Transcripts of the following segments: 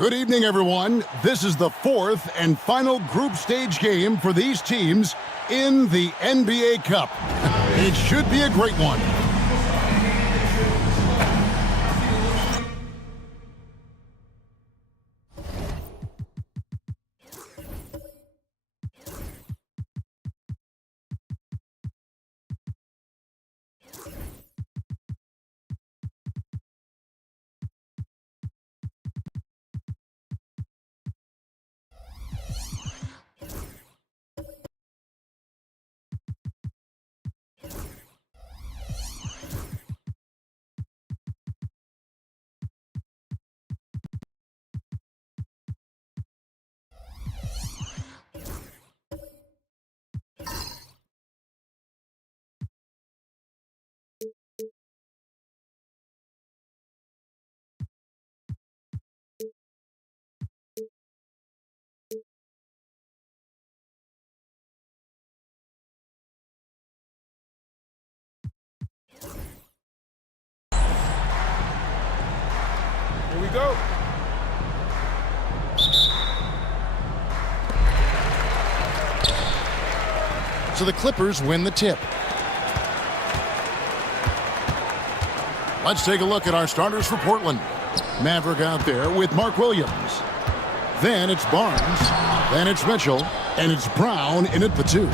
Good evening, everyone. This is the fourth and final group stage game for these teams in the NBA Cup. It should be a great one. Here we go. So the Clippers win the tip. Let's take a look at our starters for Portland. Maverick out there with Mark Williams. Then it's Barnes. Then it's Mitchell. And it's Brown in at the 2.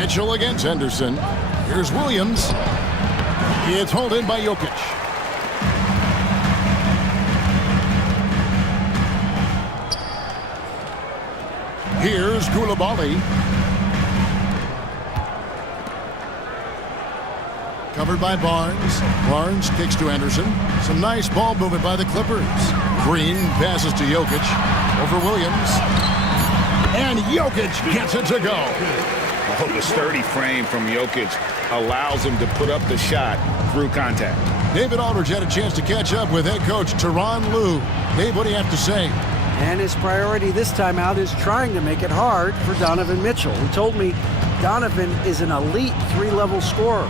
Mitchell against Henderson. Here's Williams. It's hauled in by Jokic. Here's Koulibaly. Covered by Barnes. Barnes kicks to Anderson. Some nice ball movement by the Clippers. Green passes to Jokic. Over Williams. And Jokic gets it to go. Oh, the sturdy frame from Jokic allows him to put up the shot through contact. David Aldridge had a chance to catch up with head coach Tyronn Lue. Dave, what do you have to say? And his priority this time out is trying to make it hard for Donovan Mitchell. He told me Donovan is an elite 3-level scorer.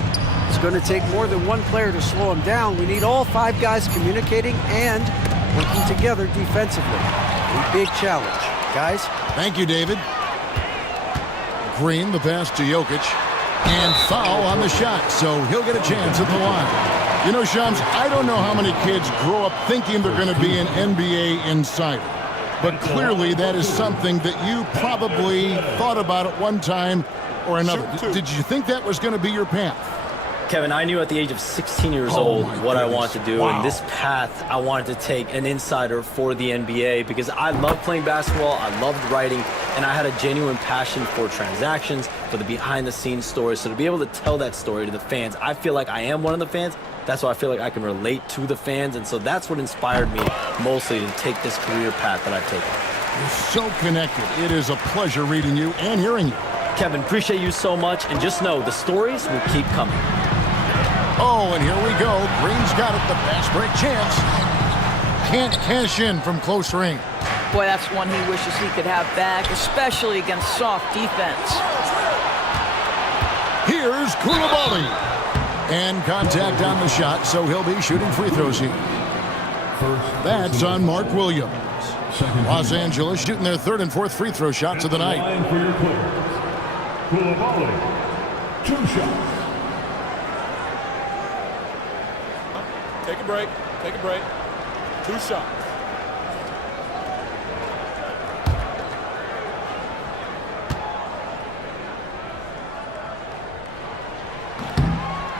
It's going to take more than one player to slow him down. We need all 5 guys communicating and working together defensively. A big challenge. Guys? Thank you, David. Green, the pass to Jokic. And foul on the shot, so he'll get a chance at the line. You know, Shams, I don't know how many kids grow up thinking they're going to be an NBA insider. But clearly that is something that you probably thought about at one time or another. Did you think that was going to be your path? Kevin, I knew at the age of 16 years old what I wanted to do, and this path I wanted to take an insider for the NBA because I loved playing basketball, I loved writing, and I had a genuine passion for transactions, for the behind-the-scenes stories. So to be able to tell that story to the fans, I feel like I am one of the fans. That's why I feel like I can relate to the fans, and so that's what inspired me mostly to take this career path that I've taken. You're so connected. It is a pleasure reading you and hearing you. Kevin, appreciate you so much, and just know the stories will keep coming. Oh, and here we go. Green's got it, the fast break chance. Can't cash in from close range. Boy, that's one he wishes he could have back, especially against soft defense. Here's Koulibaly. And contact on the shot, so he'll be shooting free throws here. That's on Mark Williams. Los Angeles shooting their 3rd and 4th free throw shots of the night. Koulibaly, 2 shots. Take a break. Take a break. 2 shots.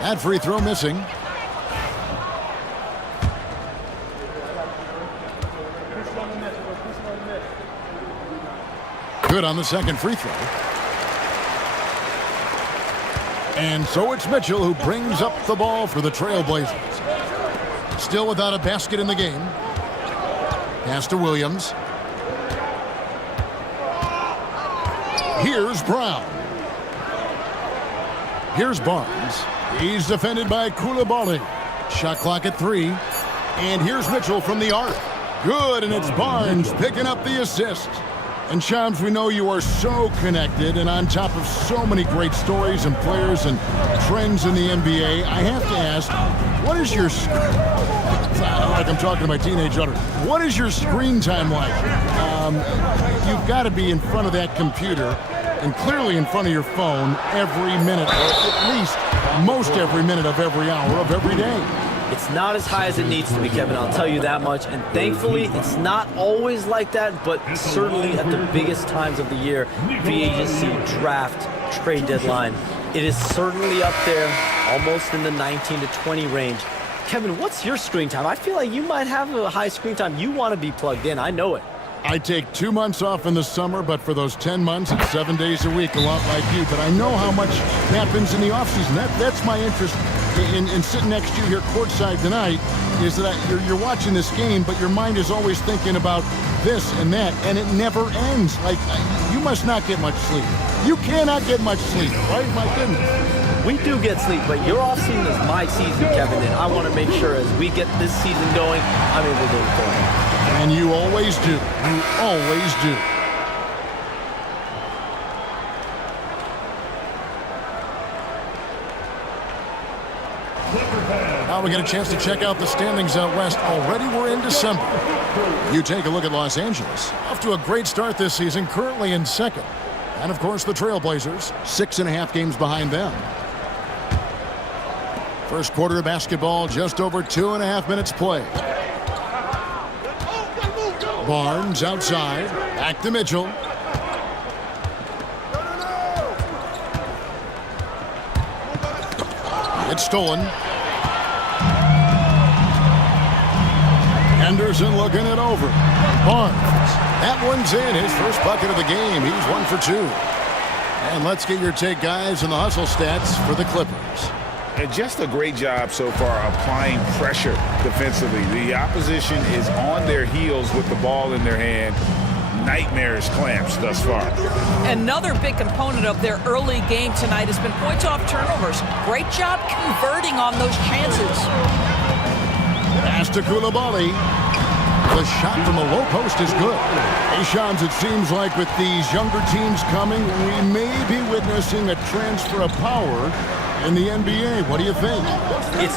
That free throw missing. Good on the second free throw. And so it's Mitchell who brings up the ball for the Trailblazers. Still without a basket in the game. Pass to Williams. Here's Brown. Here's Barnes. He's defended by Koulibaly. Shot clock at 3. And here's Mitchell from the arc. Good, and it's Barnes picking up the assist. And Shams, we know you are so connected and on top of so many great stories and players and trends in the NBA. I have to ask, what is your like I'm talking to my teenage daughter. What is your screen time like? You've got to be in front of that computer and clearly in front of your phone every minute, or at least most every minute of every hour of every day. It's not as high as it needs to be, Kevin, I'll tell you that much. And thankfully, it's not always like that, but certainly at the biggest times of the year, free agency, draft, trade deadline, it is certainly up there, almost in the 19 to 20 range. Kevin, what's your screen time? I feel like you might have a high screen time. You want to be plugged in. I know it. I take 2 months off in the summer, but for those 10 months, it's 7 days a week, a lot like you. But I know how much happens in the offseason. That's my interest in sitting next to you here courtside tonight, is that you're watching this game, but your mind is always thinking about this and that, and it never ends. Like, you must not get much sleep. You cannot get much sleep, right? My goodness. We do get sleep, but your offseason is my season, Kevin, and I want to make sure as we get this season going, I'm able to do it for you. And you always do. You always do. Now we get a chance to check out the standings out west. Already we're in December. You take a look at Los Angeles. Off to a great start this season, currently in second. And of course the Trailblazers, 6.5 games behind them. First quarter of basketball, just over 2.5 minutes played. Barnes outside, back to Mitchell. It's stolen. Henderson looking it over. Barnes, that one's in, his first bucket of the game. He's 1 for 2. And let's get your take, guys, on the hustle stats for the Clippers. And just a great job so far applying pressure defensively. The opposition is on their heels with the ball in their hand. Nightmarish clamps thus far. Another big component of their early game tonight has been points off turnovers. Great job converting on those chances. Pass to Koulibaly. The shot from the low post is good. Hey, Shams, it seems like with these younger teams coming, we may be witnessing a transfer of power in the NBA. What do you think? It's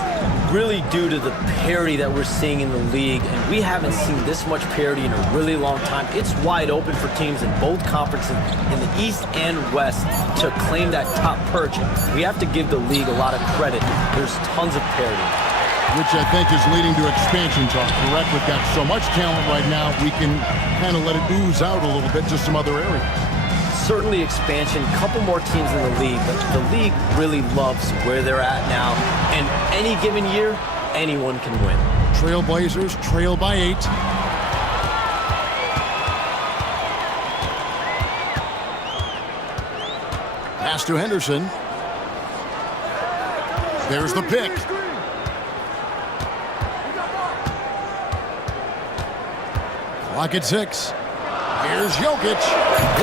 really due to the parity that we're seeing in the league, and we haven't seen this much parity in a really long time. It's wide open for teams in both conferences, in the East and West, to claim that top perch. We have to give the league a lot of credit. There's tons of parity. Which I think is leading to expansion talk, correct? We've got so much talent right now, we can kind of let it ooze out a little bit to some other areas. Certainly expansion, couple more teams in the league, but the league really loves where they're at now. And any given year, anyone can win. Trailblazers trail by 8. Pass to Henderson. There's the pick. Clock at 6. Here's Jokic.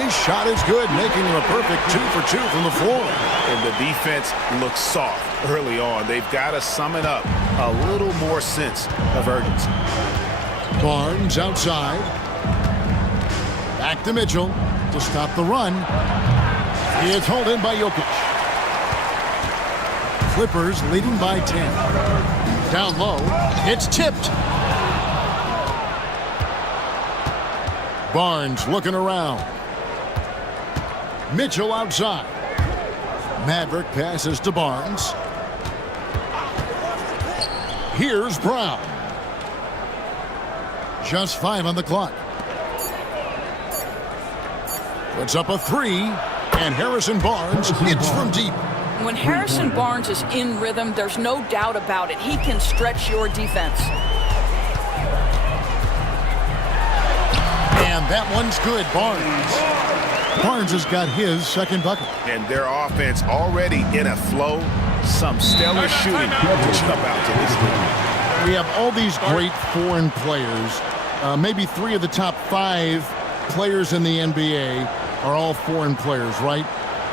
His shot is good, making him a perfect 2 for 2 from the floor. And the defense looks soft early on. They've got to sum it up. A little more sense of urgency. Barnes outside. Back to Mitchell to stop the run. It's hauled in by Jokic. Clippers leading by 10. Down low. It's tipped. Barnes looking around. Mitchell outside. Maverick passes to Barnes. Here's Brown. Just 5 on the clock. Puts up a 3, and Harrison Barnes hits from deep. When Harrison Barnes is in rhythm, there's no doubt about it. He can stretch your defense. And that one's good, Barnes. Barnes has got his second bucket. And their offense already in a flow. Some stellar shooting to jump out to this league. We have all these great foreign players. Maybe 3 of the top 5 players in the NBA are all foreign players, right?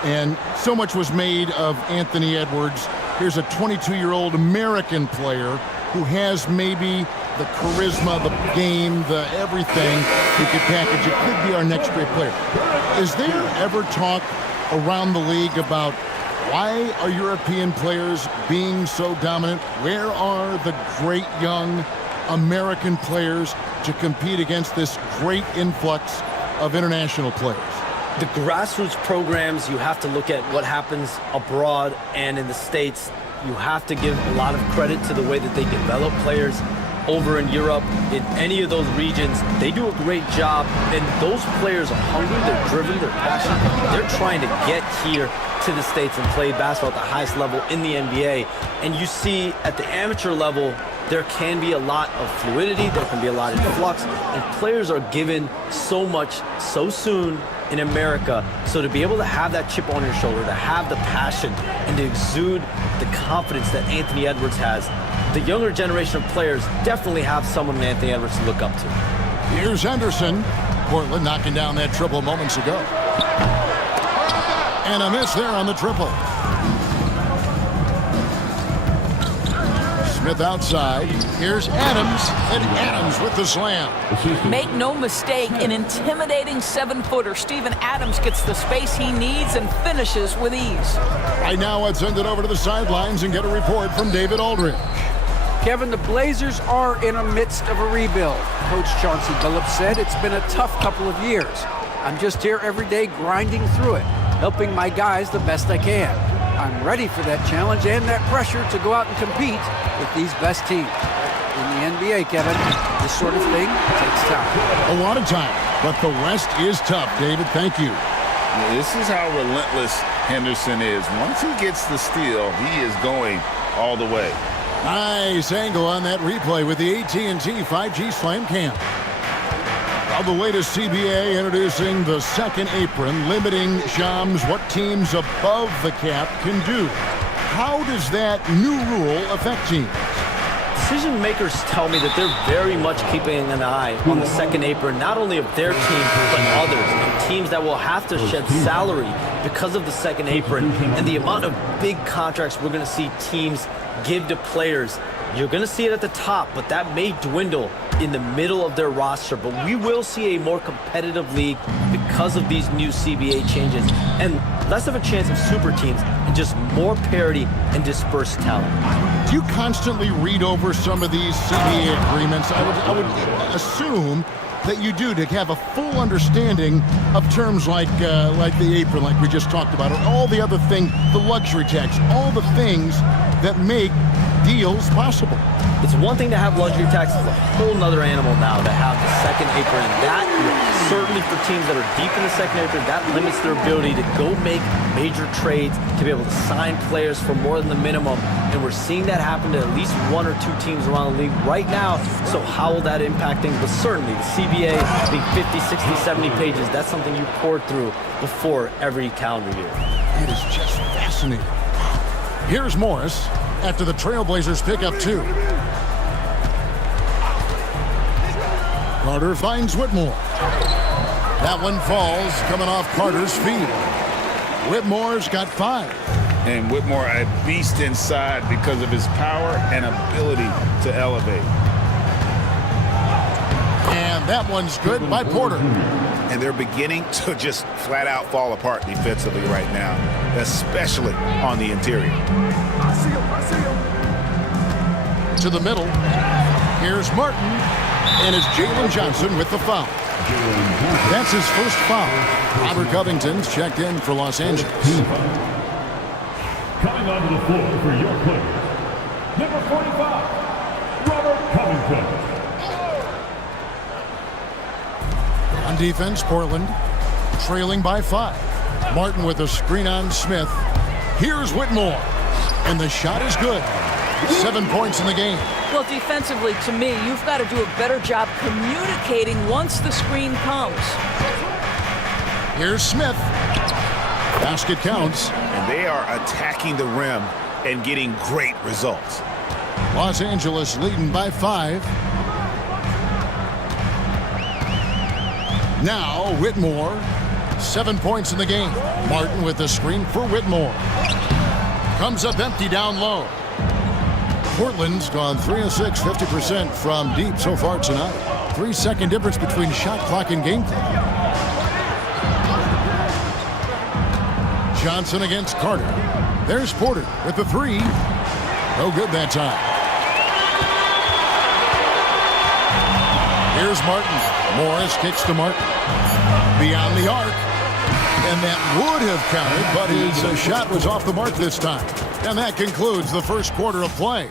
And so much was made of Anthony Edwards. Here's a 22-year-old American player who has maybe the charisma, the game, the everything you could package. It could be our next great player. Is there ever talk around the league about why are European players being so dominant? Where are the great young American players to compete against this great influx of international players? The grassroots programs, you have to look at what happens abroad and in the States. You have to give a lot of credit to the way that they develop players over in Europe. In any of those regions, they do a great job, and those players are hungry, they're driven, they're passionate. They're trying to get here to the States and play basketball at the highest level in the NBA. And you see at the amateur level, there can be a lot of fluidity, there can be a lot of flux, and players are given so much so soon in America. So to be able to have that chip on your shoulder, to have the passion, and to exude the confidence that Anthony Edwards has, the younger generation of players definitely have someone in Anthony Edwards to look up to. Here's Henderson. Portland knocking down that triple moments ago. And a miss there on the triple. Smith outside. Here's Adams, and Adams with the slam. Make no mistake, an intimidating 7-footer. Steven Adams gets the space he needs and finishes with ease. Right now, let's send it over to the sidelines and get a report from David Aldridge. Kevin, the Blazers are in the midst of a rebuild. Coach Chauncey Billups said it's been a tough couple of years. I'm just here every day grinding through it, helping my guys the best I can. I'm ready for that challenge and that pressure to go out and compete with these best teams. In the NBA, Kevin, this sort of thing takes time. A lot of time, but the West is tough, David. Thank you. This is how relentless Henderson is. Once he gets the steal, he is going all the way. Nice angle on that replay with the AT&T 5G Slam Cam. The latest CBA introducing the second apron, limiting, Shams, what teams above the cap can do. How does that new rule affect teams? Decision makers tell me that they're very much keeping an eye on the second apron, not only of their team, but others, and teams that will have to shed salary because of the second apron and the amount of big contracts we're going to see teams give to players. You're going to see it at the top, but that may dwindle in the middle of their roster. But we will see a more competitive league because of these new CBA changes and less of a chance of super teams and just more parity and dispersed talent. Do you constantly read over some of these CBA agreements? I would assume that you do, to have a full understanding of terms like the apron, like we just talked about, or all the other things, the luxury tax, all the things that make deals possible. It's one thing to have luxury tax. It's a whole nother animal now to have the second apron. And that, certainly for teams that are deep in the second apron, that limits their ability to go make major trades, to be able to sign players for more than the minimum. And we're seeing that happen to at least one or two teams around the league right now. So how will that impact things? But certainly the CBA being 50, 60, 70 pages, that's something you pour through before every calendar year. It is just fascinating. Here's Morris after the Trailblazers pick up 2. Carter finds Whitmore. That one falls, coming off Carter's feet. Whitmore's got 5. And Whitmore, a beast inside because of his power and ability to elevate. And that one's good by Porter. And they're beginning to just flat out fall apart defensively right now, especially on the interior. To the middle. Here's Martin. And it's Jalen Johnson with the foul. That's his first foul. Robert Covington's checked in for Los Angeles. Coming onto the floor for your players, number 45, Robert Covington. On defense, Portland trailing by 5. Martin with a screen on Smith. Here's Whitmore. And the shot is good. 7 points in the game. Well, defensively, to me, you've got to do a better job communicating once the screen comes. Here's Smith. Basket counts. And they are attacking the rim and getting great results. Los Angeles leading by 5. Now Whitmore. 7 points in the game. Martin with the screen for Whitmore. Comes up empty down low. Portland's gone 3 of 6, 50% from deep so far tonight. 3-second difference between shot clock and game clock. Johnson against Carter. There's Porter with the three. No good that time. Here's Martin. Morris kicks to Martin. Beyond the arc. And that would have counted, but his shot was off the mark this time. And that concludes the first quarter of play.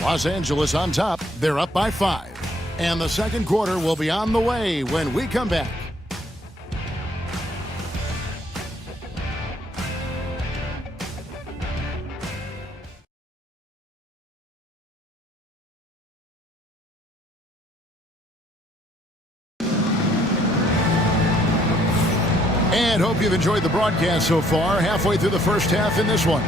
Los Angeles on top. They're up by 5. And the second quarter will be on the way when we come back. And hope you've enjoyed the broadcast so far, halfway through the first half in this one.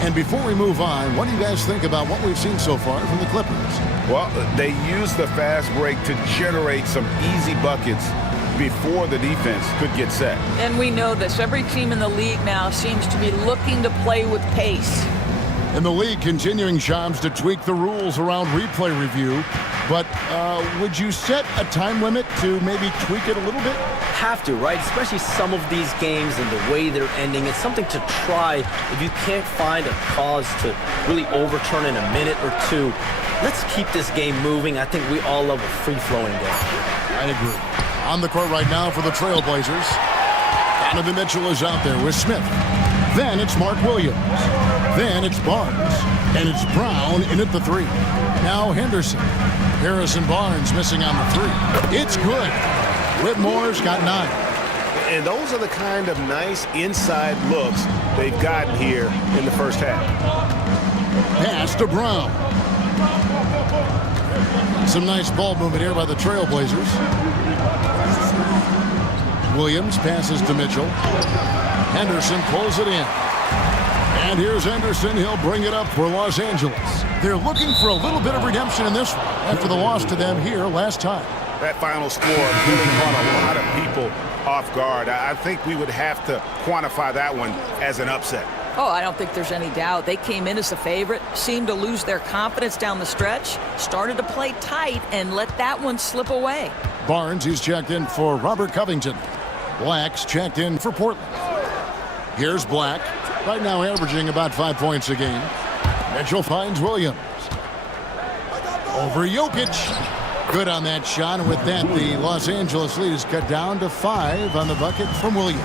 And before we move on, what do you guys think about what we've seen so far from the Clippers? Well, they used the fast break to generate some easy buckets before the defense could get set. And we know this. Every team in the league now seems to be looking to play with pace. And the league continuing, Shams, to tweak the rules around replay review. But would you set a time limit to maybe tweak it a little bit? Have to, right? Especially some of these games and the way they're ending. It's something to try. If you can't find a cause to really overturn in a minute or two, let's keep this game moving. I think we all love a free-flowing game. I agree. On the court right now for the Trailblazers. Donovan Mitchell is out there with Smith. Then it's Mark Williams. Then it's Barnes. And it's Brown in at the three. Now Henderson. Harrison Barnes missing on the three. It's good. Whitmore's got 9. And those are the kind of nice inside looks they've gotten here in the first half. Pass to Brown. Some nice ball movement here by the Trailblazers. Williams passes to Mitchell. Henderson pulls it in. And here's Henderson. He'll bring it up for Los Angeles. They're looking for a little bit of redemption in this one after the loss to them here last time. That final score really caught a lot of people off guard. I think we would have to quantify that one as an upset. Oh, I don't think there's any doubt. They came in as the favorite, seemed to lose their confidence down the stretch, started to play tight, and let that one slip away. Barnes, he's checked in for Robert Covington. Black's checked in for Portland. Here's Black, right now averaging about 5 points a game. Mitchell finds Williams. Over Jokic. Good on that shot, and with that, the Los Angeles lead is cut down to 5 on the bucket from Williams.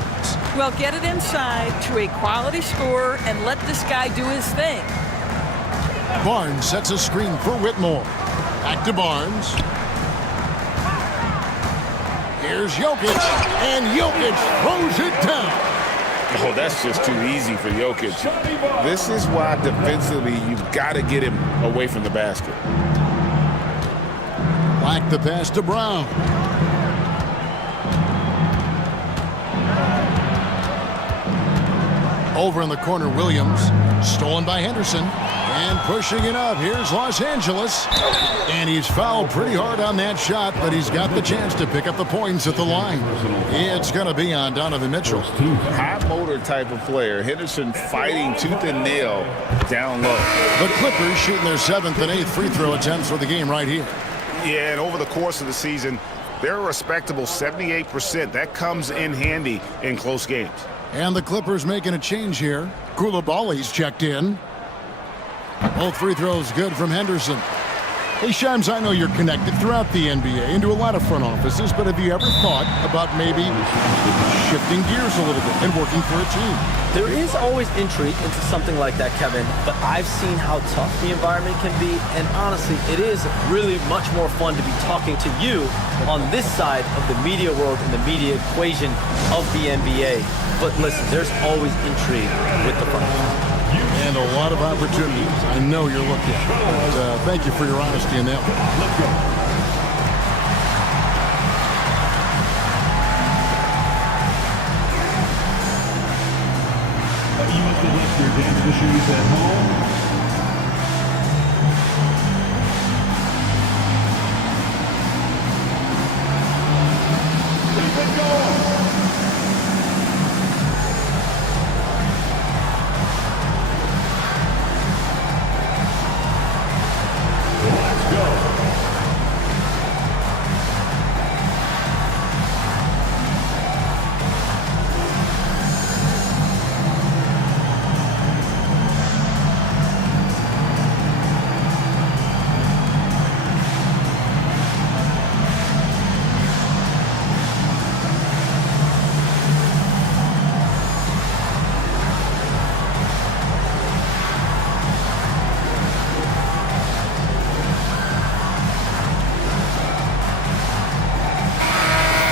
Well, get it inside to a quality scorer and let this guy do his thing. Barnes sets a screen for Whitmore. Back to Barnes. Here's Jokic, and Jokic throws it down. Oh, that's just too easy for Jokic. This is why defensively you've got to get him away from the basket. Black the pass to Brown. Over in the corner, Williams. Stolen by Henderson. And pushing it up. Here's Los Angeles. And he's fouled pretty hard on that shot, but he's got the chance to pick up the points at the line. It's going to be on Donovan Mitchell. High motor type of player. Henderson fighting tooth and nail down low. The Clippers shooting their 7th and 8th free throw attempts for the game right here. Yeah, and over the course of the season, they're a respectable 78%. That comes in handy in close games. And the Clippers making a change here. Koulibaly's checked in. Both free throws good from Henderson. Hey, Shams, I know you're connected throughout the NBA and to a lot of front offices, but have you ever thought about maybe shifting gears a little bit and working for a team? There is always intrigue into something like that, Kevin, but I've seen how tough the environment can be, and honestly, it is really much more fun to be talking to you on this side of the media world and the media equation of the NBA. But listen, there's always intrigue with the front office. And a lot of opportunities. I know you're looking at. But, thank you for your honesty in that one. Let's go. You must have left your dance shoes at home. Keep it going.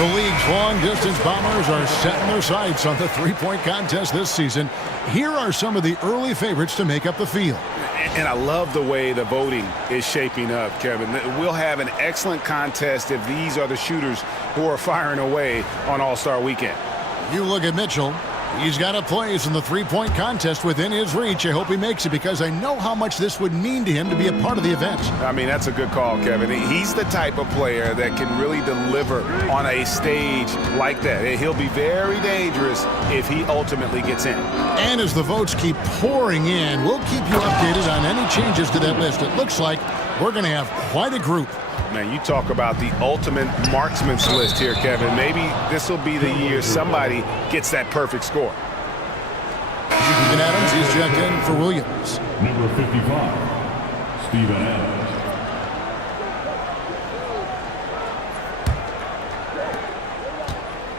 The league's long-distance bombers are setting their sights on the three-point contest this season. Here are some of the early favorites to make up the field. And I love the way the voting is shaping up, Kevin. We'll have an excellent contest if these are the shooters who are firing away on All-Star Weekend. You look at Mitchell. He's got a place in the three-point contest within his reach. I hope he makes it because I know how much this would mean to him to be a part of the event. I mean, that's a good call, Kevin. He's the type of player that can really deliver on a stage like that. He'll be very dangerous if he ultimately gets in. And as the votes keep pouring in, we'll keep you updated on any changes to that list. It looks like we're going to have quite a group. Man, you talk about the ultimate marksman's list here, Kevin. Maybe this will be the year somebody gets that perfect score. Steven Adams is checked in for Williams. Number 55, Steven Adams.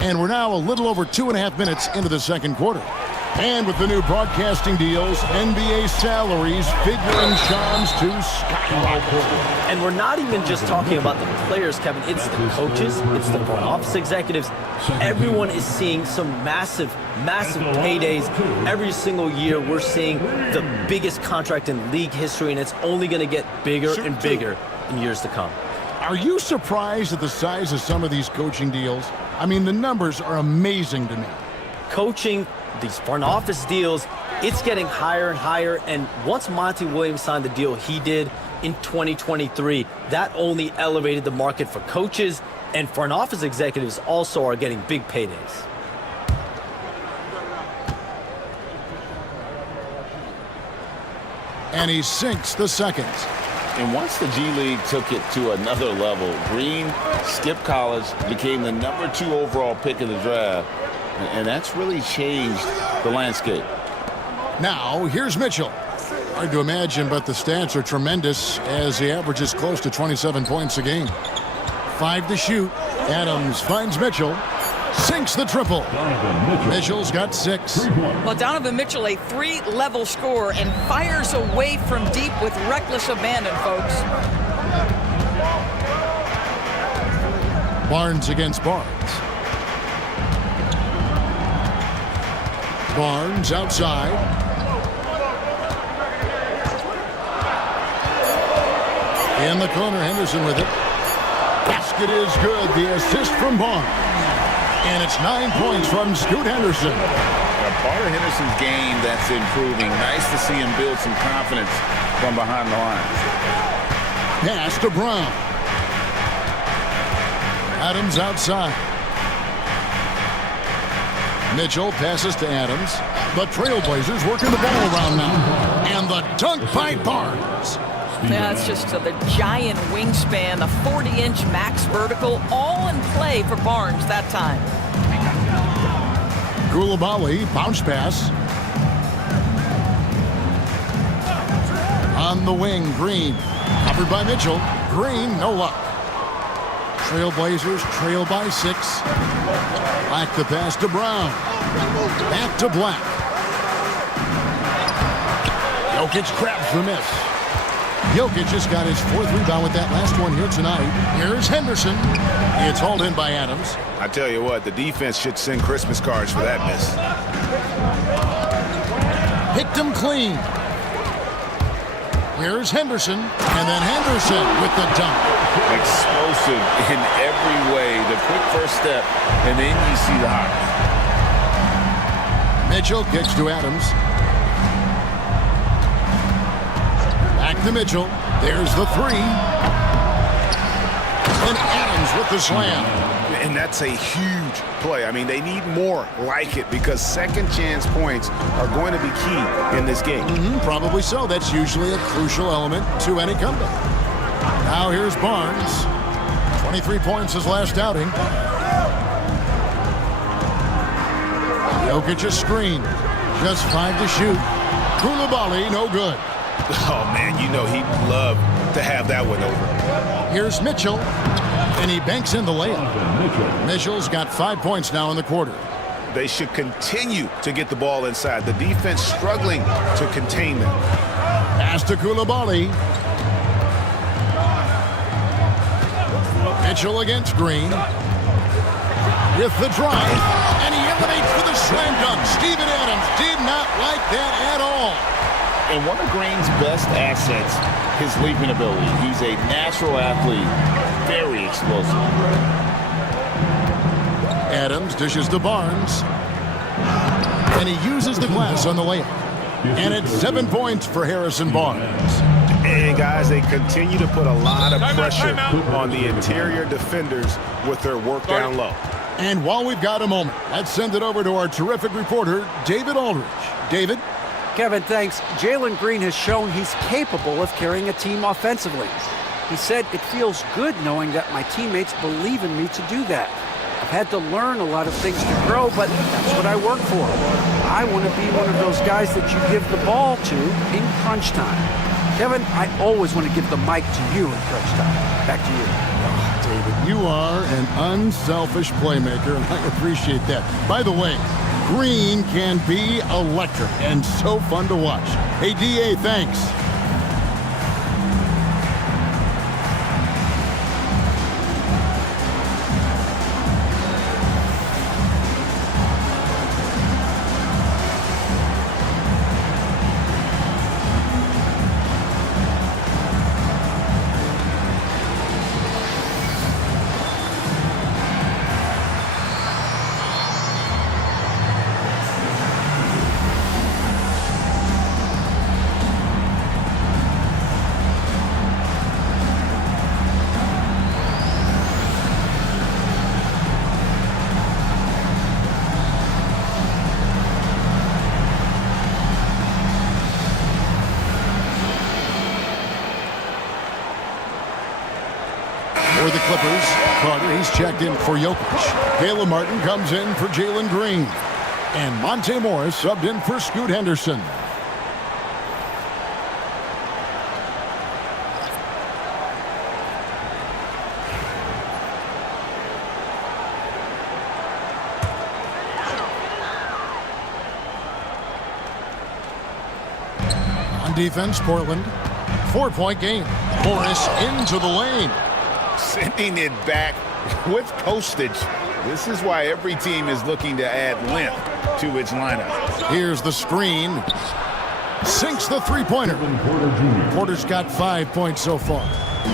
And we're now a little over 2.5 minutes into the second quarter. And with the new broadcasting deals, NBA salaries figuring Shams to skyrocket. And we're not even just talking about the players, Kevin. It's the coaches. It's the front office executives. Everyone is seeing some massive paydays. Every single year, we're seeing the biggest contract in league history, and it's only going to get bigger and bigger in years to come. Are you surprised at the size of some of these coaching deals? I mean, the numbers are amazing to me. Coaching, these front office deals, it's getting higher and higher. And once Monty Williams signed the deal he did in 2023, that only elevated the market for coaches, and front office executives also are getting big paydays. And he sinks the second. And once the G League took it to another level, Green skipped college, became the #2 overall pick of the draft, and that's really changed the landscape. Now, here's Mitchell. Hard to imagine, but the stats are tremendous as he averages close to 27 points a game. 5 to shoot. Adams finds Mitchell. Sinks the triple. Mitchell's got 6. Well, Donovan Mitchell, a 3-level scorer, and fires away from deep with reckless abandon, folks. Barnes against Barnes. Barnes outside. In the corner, Henderson with it. Basket is good. The assist from Barnes. And it's 9 points from Scoot Henderson. A part of Henderson's game that's improving. Nice to see him build some confidence from behind the line. Pass to Brown. Adams outside. Mitchell passes to Adams. The Trailblazers working the ball around now. And the dunk by Barnes. Yeah, it's just the giant wingspan, the 40-inch max vertical, all in play for Barnes that time. Koulibaly, bounce pass. On the wing, Green. Covered by Mitchell. Green, no luck. Trailblazers trail by 6. Black the pass to Brown. Back to Black. Jokic grabs the miss. Jokic just got his 4th rebound with that last one here tonight. Here's Henderson. It's hauled in by Adams. I tell you what, the defense should send Christmas cards for that miss. Picked him clean. Here's Henderson. And then Henderson with the dunk. Explosive in every way. The quick first step, and then you see the hop. Mitchell kicks to Adams. Back to Mitchell. There's the 3. And Adams with the slam. And that's a huge play. I mean, they need more like it because second chance points are going to be key in this game. Probably so. That's usually a crucial element to any comeback. Now here's Barnes. 23 points his last outing. Jokic a screen. Just 5 to shoot. Koulibaly, no good. Oh, man, you know he'd love to have that one over. Here's Mitchell, and he banks in the layup. Mitchell's got 5 points now in the quarter. They should continue to get the ball inside. The defense struggling to contain them. Pass to Koulibaly. Mitchell against Green. with the drive, and he eliminates for the slam dunk. Steven Adams did not like that at all. And one of Green's best assets, his leaping ability. He's a natural athlete, very explosive. Adams dishes to Barnes, and he uses the glass on the layup. And it's 7 points for Harrison Barnes. And guys, they continue to put a lot of pressure on the interior defenders with their work down low. And while we've got a moment, let's send it over to our terrific reporter, David Aldridge. David? Kevin, thanks. Jalen Green has shown he's capable of carrying a team offensively. He said, "It feels good knowing that my teammates believe in me to do that. I've had to learn a lot of things to grow, but that's what I work for. I want to be one of those guys that you give the ball to in crunch time." Kevin, I always want to give the mic to you in crunch time. Back to you. David, you are an unselfish playmaker, and I appreciate that. By the way, Green can be electric and so fun to watch. Hey, DA, thanks. For the Clippers, Carter, he's checked in for Jokic. Caleb Martin comes in for Jalen Green. And Monte Morris subbed in for Scoot Henderson. On defense, Portland. 4-point game. Morris into the lane. Sending it back with postage. This is why every team is looking to add length to its lineup. Here's the screen. Sinks the three-pointer. Porter's got 5 points so far.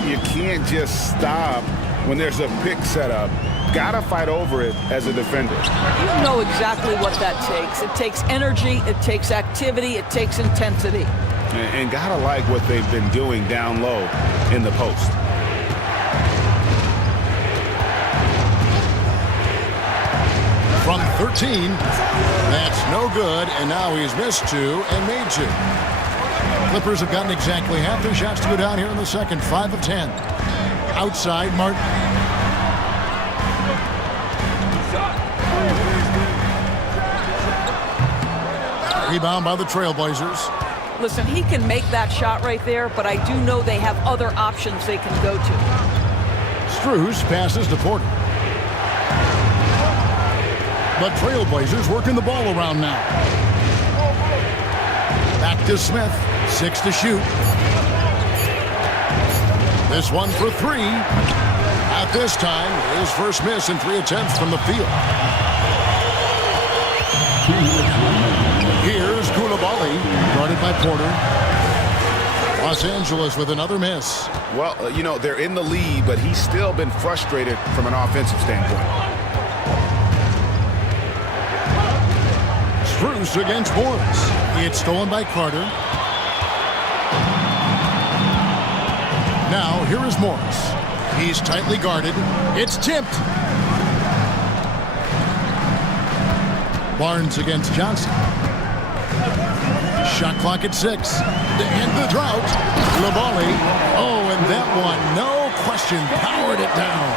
You can't just stop when there's a pick set up. Gotta fight over it as a defender. You know exactly what that takes. It takes energy, it takes activity, it takes intensity. And gotta like what they've been doing down low in the post. From 13, that's no good, and now he's missed 2 and made 2. Clippers have gotten exactly half their shots to go down here in the second, 5 of 10. Outside, Martin. Rebound by the Trailblazers. Listen, he can make that shot right there, but I do know they have other options they can go to. Strus passes to Porter. The Trailblazers working the ball around now. Back to Smith. 6 to shoot. This one for 3. At this time, his first miss in 3 attempts from the field. Here's Koulibaly, guarded by Porter. Los Angeles with another miss. Well, you know, they're in the lead, but he's still been frustrated from an offensive standpoint. Strus against Morris. It's stolen by Carter. Now, here is Morris. He's tightly guarded. It's tipped. Barnes against Johnson. Shot clock at 6. To end the drought. Koulibaly. Oh, and that one, no question, powered it down.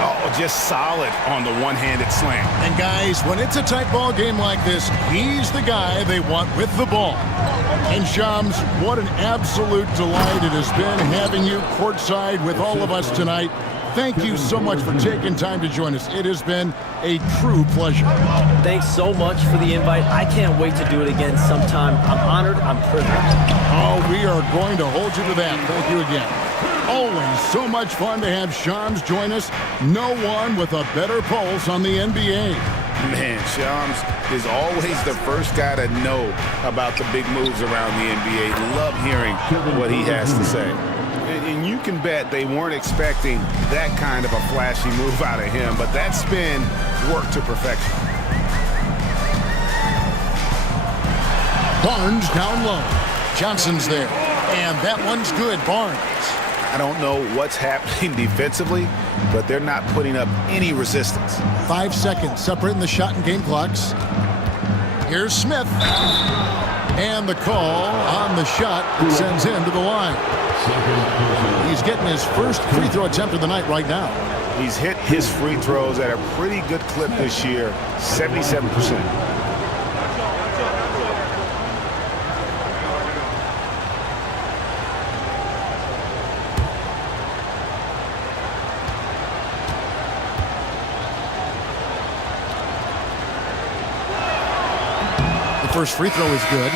Oh, just solid on the one-handed slam. And guys, when it's a tight ball game like this, he's the guy they want with the ball. And Shams, what an absolute delight it has been having you courtside with all of us tonight. Thank you so much for taking time to join us. It has been a true pleasure. Thanks so much for the invite. I can't wait to do it again sometime. I'm honored. I'm privileged. Oh, we are going to hold you to that. Thank you again. Always so much fun to have Shams join us. No one with a better pulse on the NBA. Man, Shams is always the first guy to know about the big moves around the NBA. Love hearing what he has to say. And you can bet they weren't expecting that kind of a flashy move out of him, but that spin worked to perfection. Barnes down low. Johnson's there. And that one's good, Barnes. I don't know what's happening defensively, but they're not putting up any resistance. 5 seconds separating the shot and game clocks. Here's Smith. And the call on the shot sends him to the line. He's getting his first free throw attempt of the night right now. He's hit his free throws at a pretty good clip this year, 77%. First free throw is good.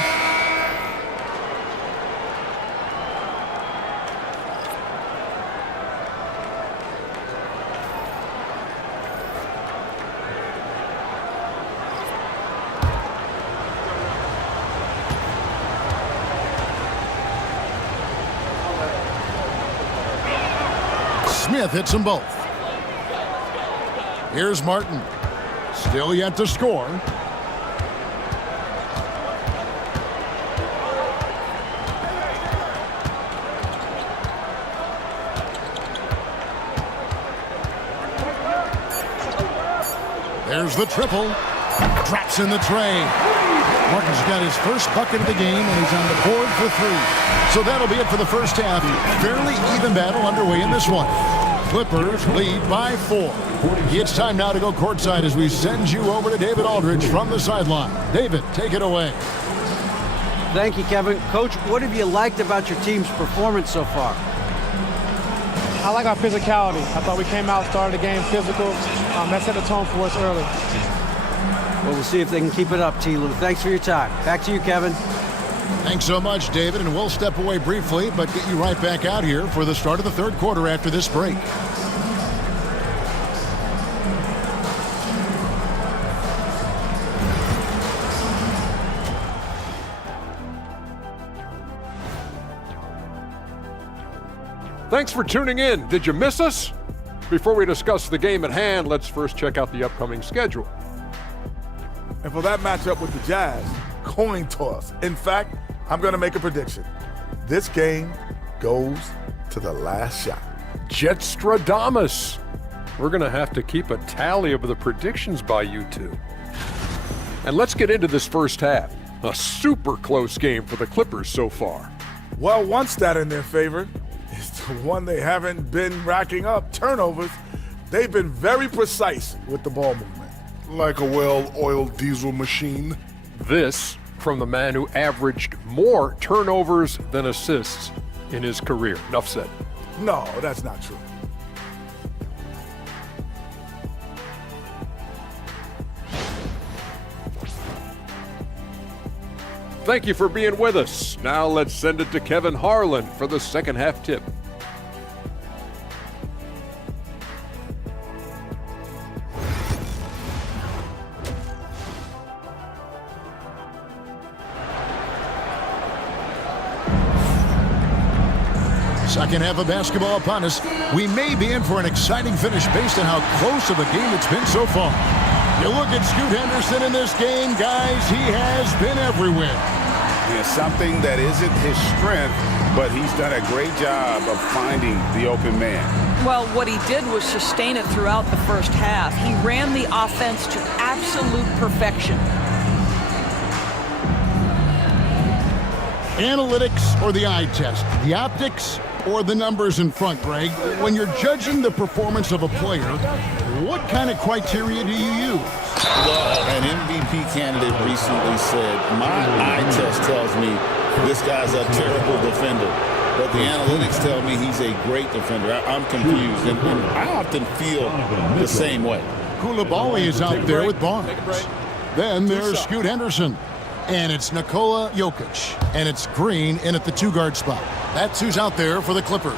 Smith hits them both. Here's Martin. Still yet to score. There's the triple. Drops in the tray. Martin's got his first bucket of the game, and he's on the board for 3. So that'll be it for the first half. Fairly even battle underway in this one. Clippers lead by 4. It's time now to go courtside as we send you over to David Aldridge from the sideline. David, take it away. Thank you, Kevin. Coach, what have you liked about your team's performance so far? I like our physicality. I thought we came out, started the game physical. That set the tone for us early. Well, we'll see if they can keep it up, T. Lou. Thanks for your time. Back to you, Kevin. Thanks so much, David, and we'll step away briefly, but get you right back out here for the start of the third quarter after this break. Thanks for tuning in. Did you miss us? Before we discuss the game at hand, let's first check out the upcoming schedule. And for that matchup with the Jazz, coin toss. In fact, I'm going to make a prediction. This game goes to the last shot. Jetstradamus. We're going to have to keep a tally of the predictions by you two. And let's get into this first half. A super close game for the Clippers so far. Well, one stat in their favor is the one they haven't been racking up, turnovers. They've been very precise with the ball movement. Like a well-oiled diesel machine. This from the man who averaged more turnovers than assists in his career. Enough said. No, that's not true. Thank you for being with us. Now let's send it to Kevin Harlan for the second half tip. Second half of basketball upon us. We may be in for an exciting finish based on how close of a game it's been so far. You look at Scoot Henderson in this game, guys, he has been everywhere. Yeah, something that isn't his strength, but he's done a great job of finding the open man. Well, what he did was sustain it throughout the first half. He ran the offense to absolute perfection. Analytics or the eye test? The optics or the numbers in front, Greg? When you're judging the performance of a player, what kind of criteria do you use? Well, an MVP candidate recently said, my eye test tells me this guy's a terrible defender, but the analytics tell me he's a great defender. I'm confused, and I often feel the same way. Koulibaly is out there with Barnes. Then there's Scoot Henderson. And it's Nikola Jokic. And it's Green in at the 2-guard spot. That's who's out there for the Clippers.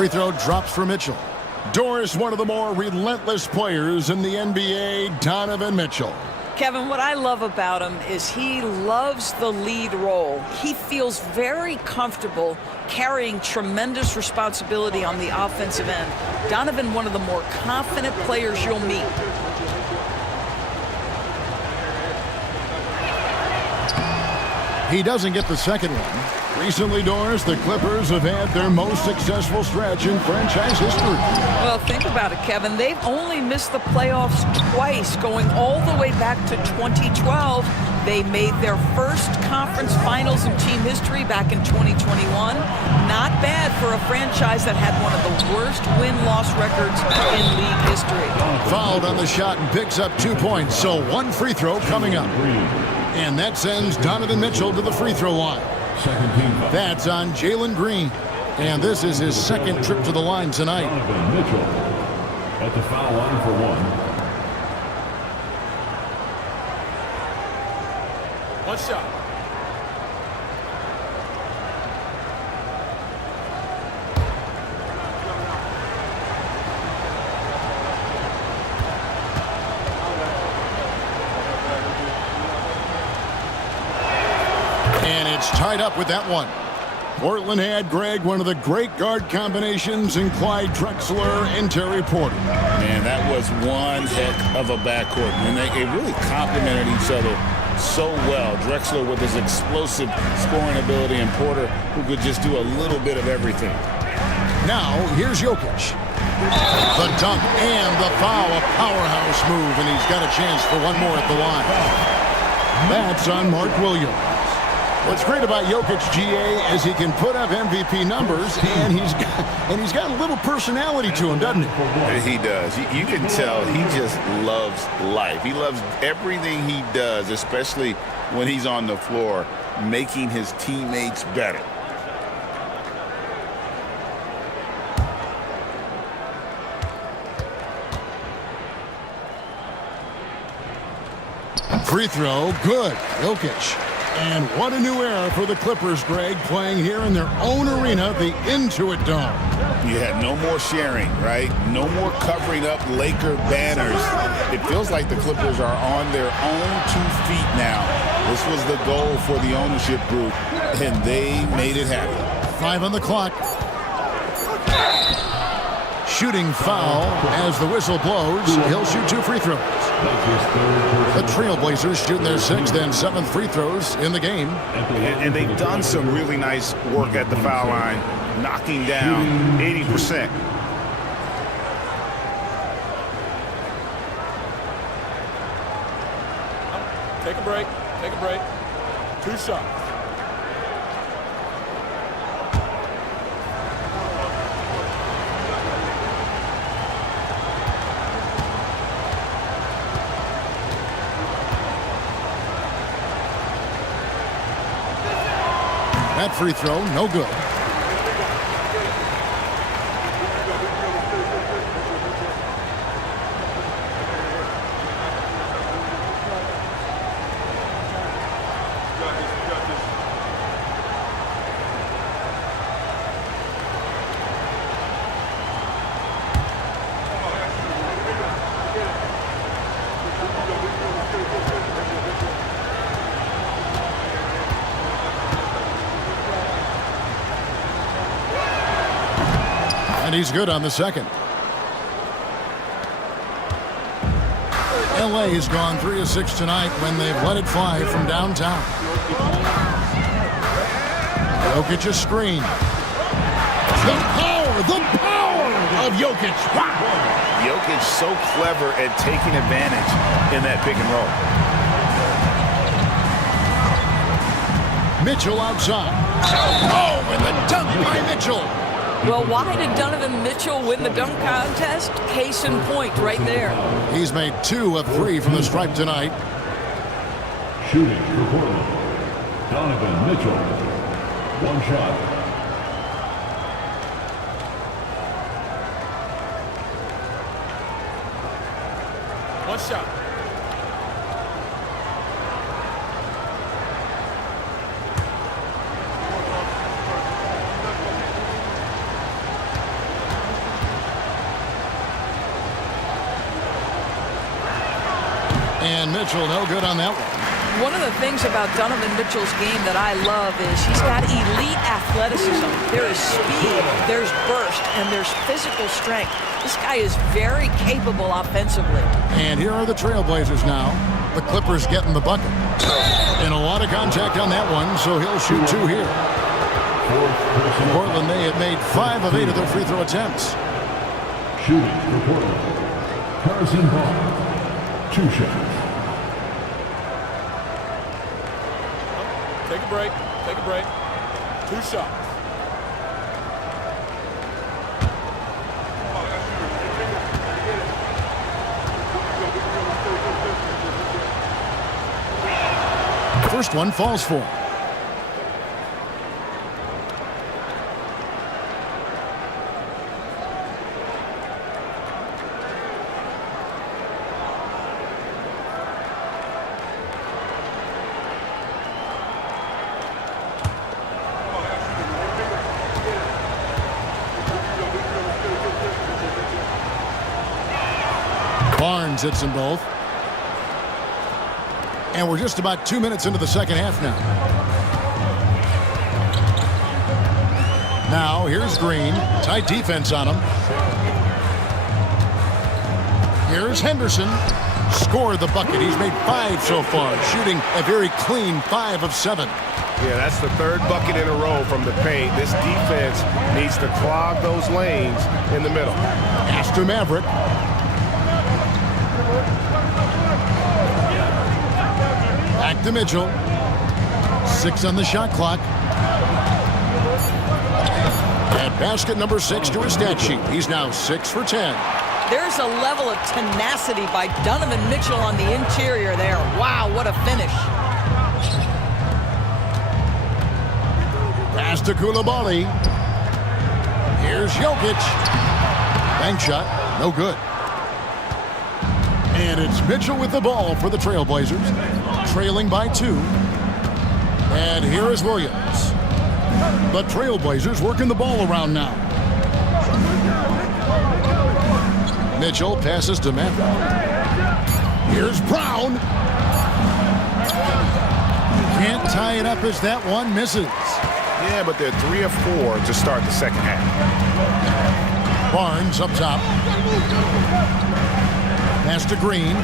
Free throw drops for Mitchell. Doris, one of the more relentless players in the NBA, Donovan Mitchell. Kevin, what I love about him is he loves the lead role. He feels very comfortable carrying tremendous responsibility on the offensive end. Donovan, one of the more confident players you'll meet. He doesn't get the second one. Recently, Doris, the Clippers have had their most successful stretch in franchise history. Well, think about it, Kevin. They've only missed the playoffs twice, going all the way back to 2012. They made their first conference finals in team history back in 2021. Not bad for a franchise that had one of the worst win-loss records in league history. Fouled on the shot and picks up 2 points, so one free throw coming up. And that sends Donovan Mitchell to the free throw line. That's on Jalen Green. And this is his second trip to the line tonight. Donovan Mitchell at the foul line for one. One shot. And it's tied up with that one. Portland had, Greg, one of the great guard combinations in Clyde Drexler and Terry Porter. Man, that was one heck of a backcourt. And they really complemented each other so well. Drexler with his explosive scoring ability and Porter who could just do a little bit of everything. Now, here's Jokic. The dunk and the foul, a powerhouse move, and he's got a chance for one more at the line. That's on Mark Williams. What's great about Jokic, GA, is he can put up MVP numbers, and he's got a little personality to him, doesn't he? He does. You can tell he just loves life. He loves everything he does, especially when he's on the floor, making his teammates better. Free throw, good. Jokic. And what a new era for the Clippers, Greg, playing here in their own arena, the Intuit Dome. Yeah, no more sharing, right? No more covering up Laker banners. It feels like the Clippers are on their own 2 feet now. This was the goal for the ownership group, and they made it happen. 5 on the clock. Shooting foul as the whistle blows. He'll shoot 2 free throws. The Trailblazers shooting their 6th and 7th free throws in the game. And they've done some really nice work at the foul line, knocking down 80%. Take a break. Take a break. 2 shots. That free throw, no good. And he's good on the second. LA has gone 3 of 6 tonight when they've let it fly from downtown. Jokic a screen. The power of Jokic. Wow. Jokic so clever at taking advantage in that pick and roll. Mitchell outside. Oh, and the dunk by Mitchell. Well, why did Donovan Mitchell win the dunk contest? Case in point right there. He's made 2 of 3 from the stripe tonight. Shooting for Portland, Donovan Mitchell. 1 shot. One shot. And Mitchell, no good on that one. One of the things about Donovan Mitchell's game that I love is he's got elite athleticism. There is speed, there's burst, and there's physical strength. This guy is very capable offensively. And here are the Trailblazers now. The Clippers getting the bucket. And a lot of contact on that one, so he'll shoot 2 here. Portland, they have made 5 of 8 of their free throw attempts. Shooting for Portland, Harrison Barnes, 2 shots. Take a break. Take a break. 2 shots. First one falls for him. Barnes hits them both. And we're just about 2 minutes into the second half now. Now, here's Green. Tight defense on him. Here's Henderson. Scored the bucket. He's made 5 so far, shooting a very clean 5 of 7. Yeah, that's the 3rd bucket in a row from the paint. This defense needs to clog those lanes in the middle. Pass to Maverick. Back to Mitchell. 6 on the shot clock. And basket number 6 to his stat sheet. He's now 6 for 10. There's a level of tenacity by Donovan Mitchell on the interior there. Wow, what a finish. Pass to Koulibaly. Here's Jokic. Bank shot, no good. And it's Mitchell with the ball for the Trailblazers, trailing by 2. And here is Williams. The Trailblazers working the ball around now. Mitchell passes to Maverick. Here's Brown. Can't tie it up as that one misses. Yeah, but they're 3 of 4 to start the second half. Barnes up top. Pass to Green.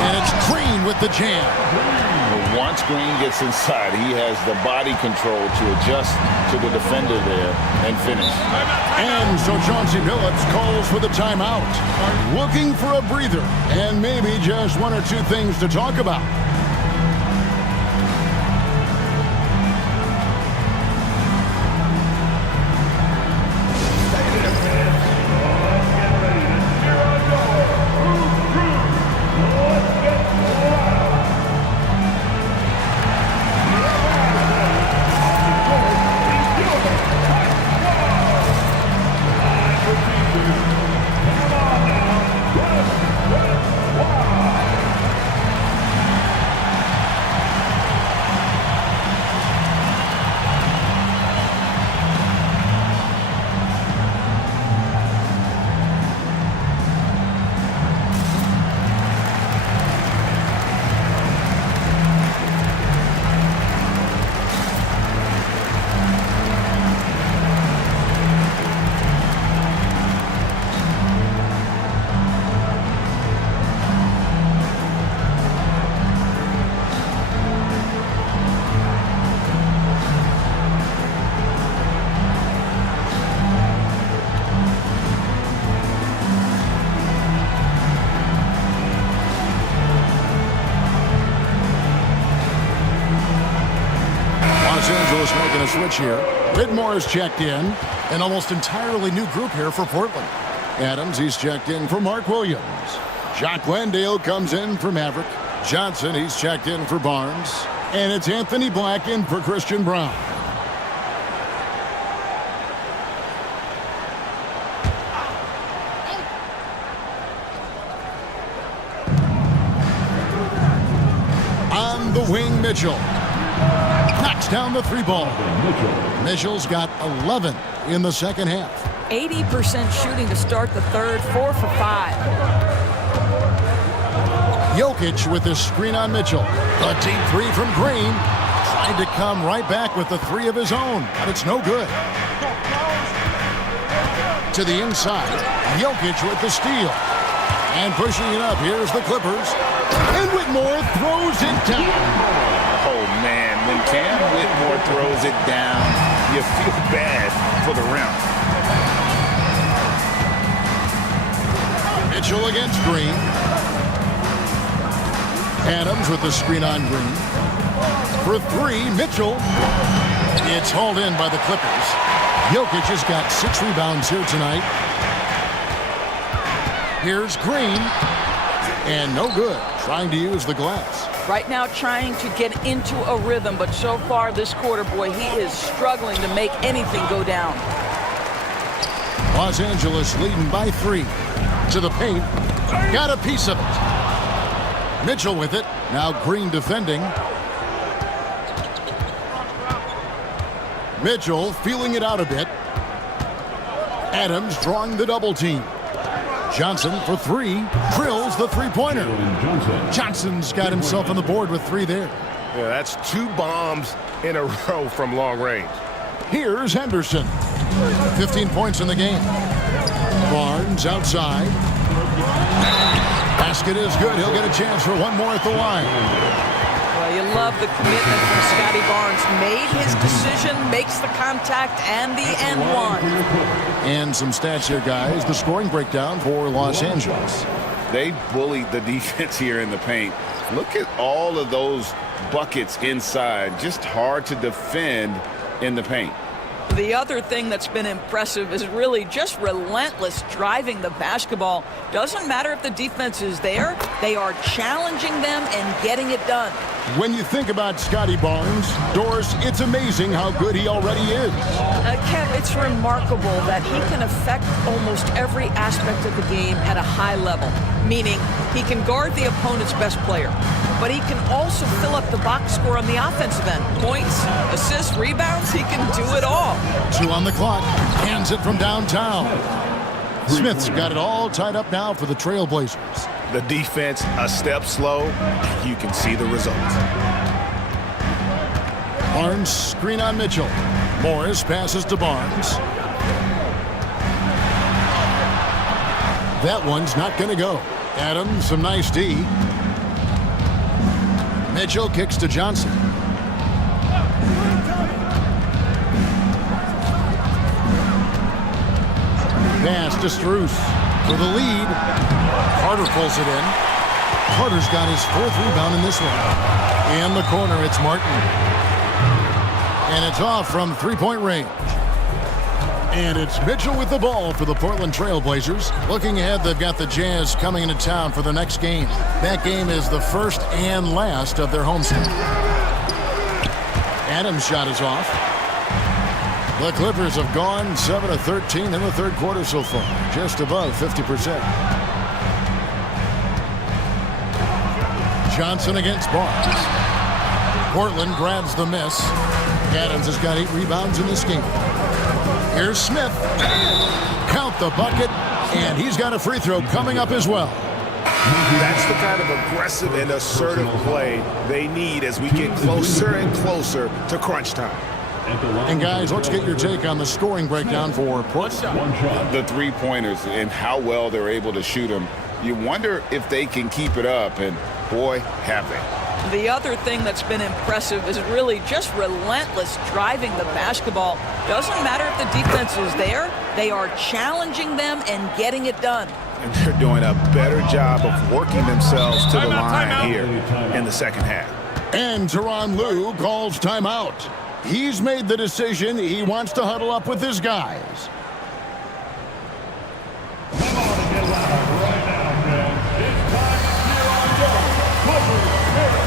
And it's Green with the jam. But once Green gets inside, he has the body control to adjust to the defender there and finish. And so Chauncey Billups calls for the timeout. Looking for a breather and maybe just 1 or 2 things to talk about. Making a switch here. Whitmore is checked in. An almost entirely new group here for Portland. Adams, he's checked in for Mark Williams. Jacques Landale comes in for Maverick. Johnson, he's checked in for Barnes. And it's Anthony Black in for Christian Brown. On the wing, Mitchell. Knocks down the 3-ball. Mitchell's got 11 in the second half. 80% shooting to start the third, 4 for 5. Jokic with the screen on Mitchell. A deep three from Green. Trying to come right back with the three of his own, but it's no good. To the inside, Jokic with the steal. And pushing it up, here's the Clippers. And Whitmore throws it down. Oh, man, when Cam Whitmore throws it down, you feel bad for the rim. Mitchell against Green. Adams with the screen on Green. For three, Mitchell. It's hauled in by the Clippers. Jokic has got 6 rebounds here tonight. Here's Green. And no good. Trying to use the glass. Right now trying to get into a rhythm, but so far this quarter, boy, he is struggling to make anything go down. Los Angeles leading by 3. To the paint. Got a piece of it. Mitchell with it. Now Green defending. Mitchell feeling it out a bit. Adams drawing the double team. Johnson for 3. Drills the three-pointer. Johnson's got himself on the board with 3 there. Yeah, that's 2 bombs in a row from long range. Here's Henderson. 15 points in the game. Barnes outside. Basket is good. He'll get a chance for one more at the line. Well, you love the commitment from Scotty Barnes. Made his decision, makes the contact, and the and one. And some stats here, guys. The scoring breakdown for Los Angeles. They bullied the defense here in the paint. Look at all of those buckets inside. Just hard to defend in the paint. The other thing that's been impressive is really just relentless driving the basketball. Doesn't matter if the defense is there, they are challenging them and getting it done. When you think about Scotty Barnes, Doris, it's amazing how good he already is. Kev, it's remarkable that he can affect almost every aspect of the game at a high level, meaning he can guard the opponent's best player, but he can also fill up the box score on the offensive end. Points, assists, rebounds, he can do it all. 2 on the clock. Hands it from downtown. Smith's got it all tied up now for the Trailblazers. The defense a step slow. You can see the results. Barnes screen on Mitchell. Morris passes to Barnes. That one's not going to go. Adams, some nice D. Mitchell kicks to Johnson. Pass to Strus for the lead. Carter pulls it in. Carter's got his 4th rebound in this one. In the corner, it's Martin. And it's off from three-point range. And it's Mitchell with the ball for the Portland Trailblazers. Looking ahead, they've got the Jazz coming into town for the next game. That game is the first and last of their homestand. Adams' shot is off. The Clippers have gone 7 of 13 in the third quarter so far, just above 50%. Johnson against Barnes. Portland grabs the miss. Adams has got 8 rebounds in this game. Here's Smith. Count the bucket, and he's got a free throw coming up as well. That's the kind of aggressive and assertive play they need as we get closer and closer to crunch time. And guys, let's get your take on the scoring breakdown for Portland. The three-pointers and how well they're able to shoot them. You wonder if they can keep it up, and boy, have they. The other thing that's been impressive is really just relentless driving the basketball. Doesn't matter if the defense is there, they are challenging them and getting it done. And they're doing a better job of working themselves to the line here in the second half. And Tyronn Lue calls timeout. He's made the decision. He wants to huddle up with his guys. Come on and get loud right now, fans. It's time to cheer on your Clippers here.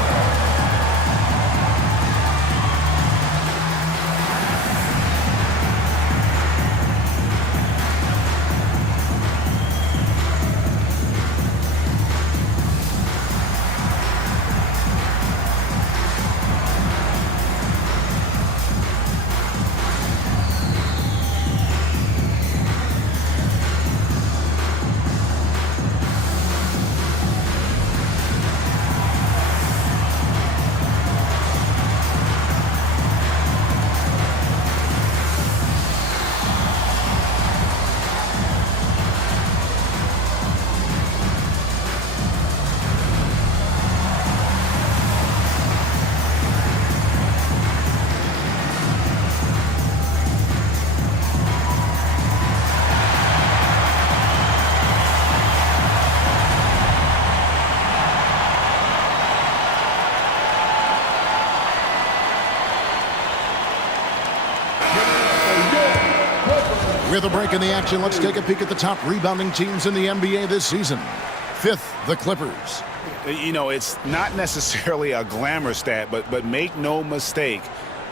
With a break in the action, let's take a peek at the top rebounding teams in the NBA this season. 5th, the Clippers. You know, it's not necessarily a glamour stat, but make no mistake,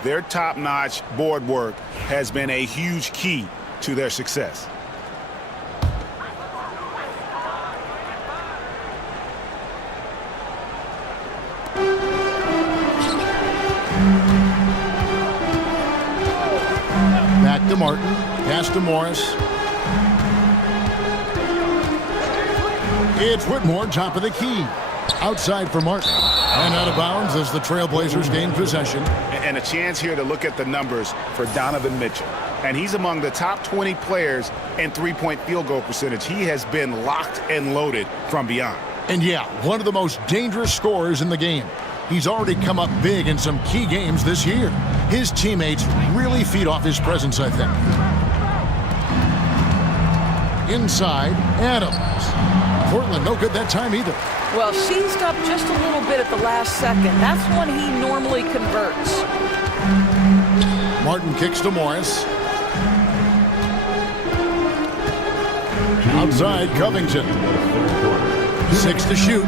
their top-notch board work has been a huge key to their success. Back to Martin, pass to Morris. It's Whitmore, top of the key. Outside for Martin. And out of bounds as the Trailblazers gain possession. And a chance here to look at the numbers for Donovan Mitchell. And he's among the top 20 players in three-point field goal percentage. He has been locked and loaded from beyond. And yeah, one of the most dangerous scorers in the game. He's already come up big in some key games this year. His teammates really feed off his presence, I think. Inside, Adams. Portland no good that time either. Well, seized up just a little bit at the last second. That's when he normally converts. Martin kicks to Morris. Outside, Covington. 6 to shoot.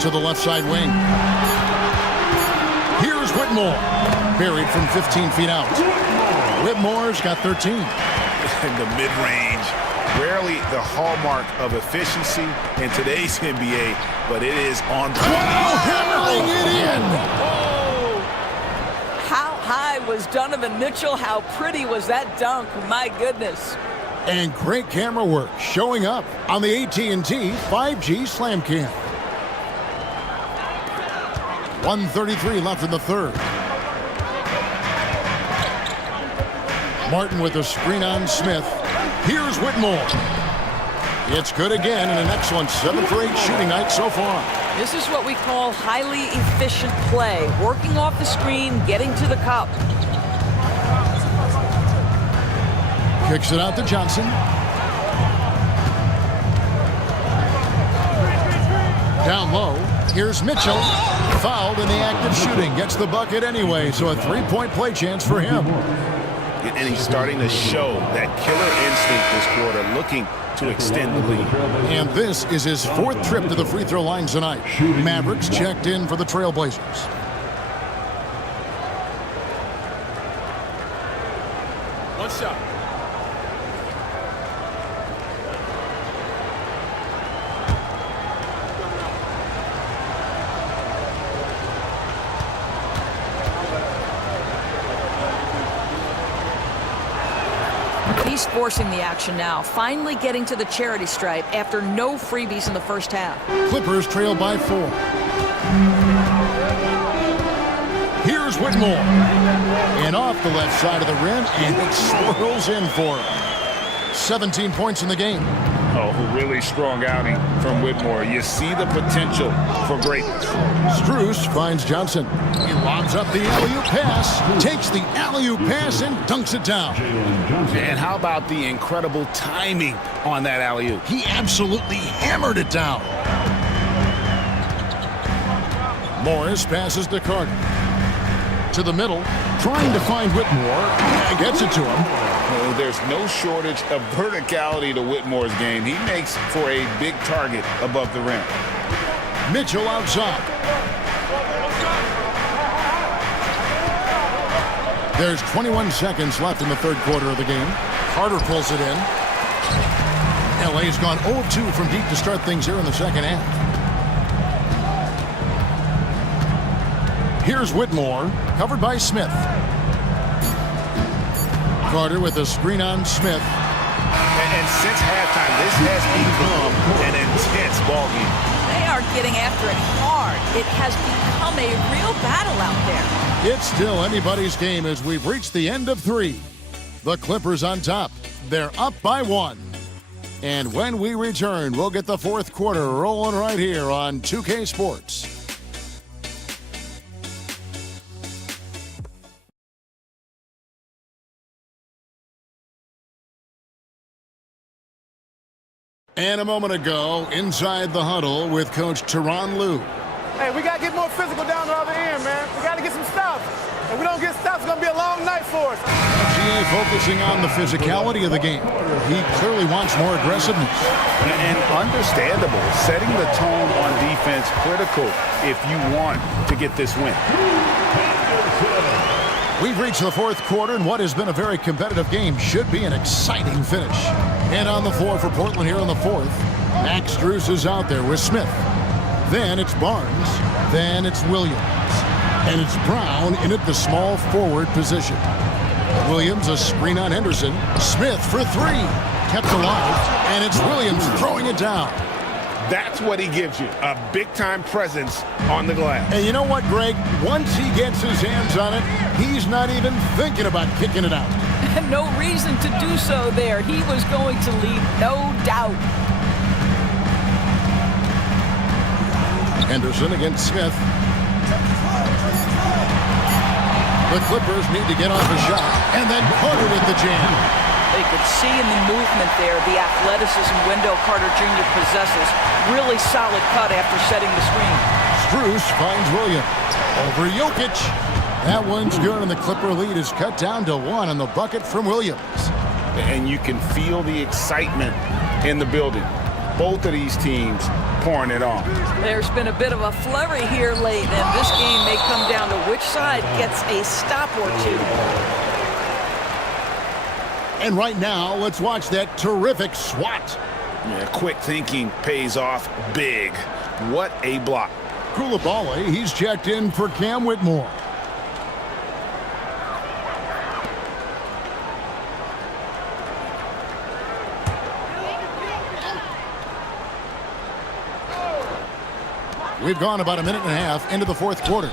To the left side wing. Here's Whitmore. Buried from 15 feet out. Whitmore's got 13. In the mid-range, rarely the hallmark of efficiency in today's NBA, but it is on the hammering it in. How high was Donovan Mitchell? How pretty was that dunk? My goodness. And great camera work showing up on the AT&T 5G Slam Cam. 1:33 left in the third. Martin with a screen on Smith. Here's Whitmore. It's good again and an excellent 7 for 8 shooting night so far. This is what we call highly efficient play. Working off the screen, getting to the cup. Kicks it out to Johnson. Down low. Here's Mitchell. Fouled in the act of shooting. Gets the bucket anyway, so a 3-point play chance for him. And he's starting to show that killer instinct this quarter, looking to extend the lead. And this is his 4th trip to the free throw line tonight. Mavericks checked in for the Trailblazers. One shot. He's forcing the action now, finally getting to the charity stripe after no freebies in the first half. Clippers trail by 4. Here's Whitmore. And off the left side of the rim, and it swirls in for him. 17 points in the game. Oh, really strong outing from Whitmore. You see the potential for greatness. Strus finds Johnson. He lobs up the alley-oop pass, takes the alley-oop pass, and dunks it down. And how about the incredible timing on that alley-oop? He absolutely hammered it down. Morris passes to Carter. To the middle, trying to find Whitmore, and gets it to him. Oh, there's no shortage of verticality to Whitmore's game. He makes for a big target above the rim. Mitchell outside. There's 21 seconds left in the third quarter of the game. Carter pulls it in. LA's gone 0 of 2 from deep to start things here in the second half. Here's Whitmore, covered by Smith. Carter with a screen on Smith. And since halftime, this has become an intense ballgame. They are getting after it hard. It has become a real battle out there. It's still anybody's game as we've reached the end of 3. The Clippers on top. They're up by 1. And when we return, we'll get the fourth quarter rolling right here on 2K Sports. And a moment ago, inside the huddle with Coach Tyronn Lue. Hey, we got to get more physical down the other end, man. We got to get some stuff. If we don't get stops, it's going to be a long night for us. FGA focusing on the physicality of the game. He clearly wants more aggressiveness. And understandable. Setting the tone on defense critical if you want to get this win. We've reached the fourth quarter, and what has been a very competitive game should be an exciting finish. And on the floor for Portland here in the fourth, Max Strus is out there with Smith. Then it's Barnes. Then it's Williams. And it's Brown in at the small forward position. Williams a screen on Henderson. Smith for three. Kept alive. And it's Williams throwing it down. That's what he gives you, a big-time presence on the glass. And you know what, Greg? Once he gets his hands on it, he's not even thinking about kicking it out. No reason to do so there. He was going to lead, no doubt. Henderson against Smith. The Clippers need to get off a shot, and then Carter with the jam. They could see in the movement there the athleticism Wendell Carter Jr. possesses. Really solid cut after setting the screen. Strus finds Williams. Over Jokic. That one's good, and the Clipper lead is cut down to one on the bucket from Williams. And you can feel the excitement in the building. Both of these teams pouring it on. There's been a bit of a flurry here late, and this game may come down to which side gets a stop or two. And right now, let's watch that terrific swat. Yeah, quick thinking pays off big. What a block. Koulibaly, he's checked in for Cam Whitmore. We've gone about a minute and a half into the fourth quarter.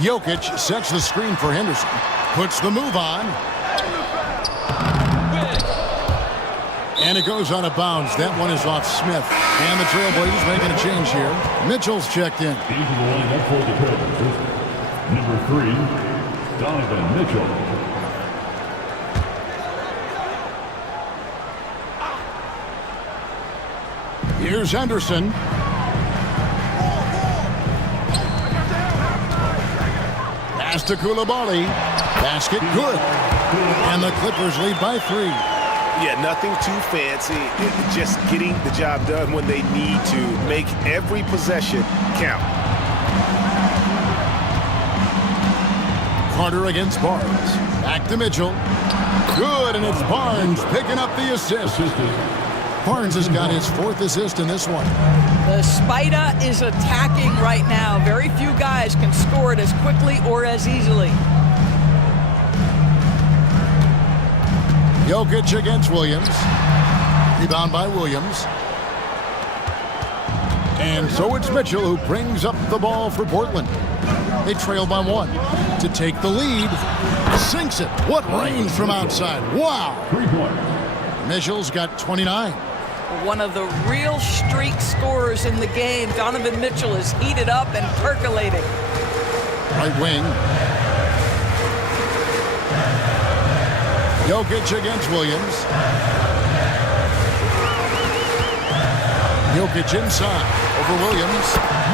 Jokic sets the screen for Henderson. Puts the move on. And it goes out of bounds. That one is off Smith. And the Trailblazers making a change here. Mitchell's checked in. Into the lineup for the Trailblazers. Number 3, Donovan Mitchell. Here's Henderson. Pass to Koulibaly. Basket good. And the Clippers lead by 3. Yeah, nothing too fancy. Just getting the job done when they need to. Make every possession count. Carter against Barnes. Back to Mitchell. Good, and it's Barnes picking up the assist. Barnes has got his 4th assist in this one. The Spider is attacking right now. Very few guys can score it as quickly or as easily. Jokic against Williams. Rebound by Williams. And so it's Mitchell who brings up the ball for Portland. They trail by 1 to take the lead. Sinks it. What range from outside. Wow. Mitchell's got 29. One of the real streak scorers in the game. Donovan Mitchell is heated up and percolating. Right wing. Jokic against Williams. Jokic inside over Williams.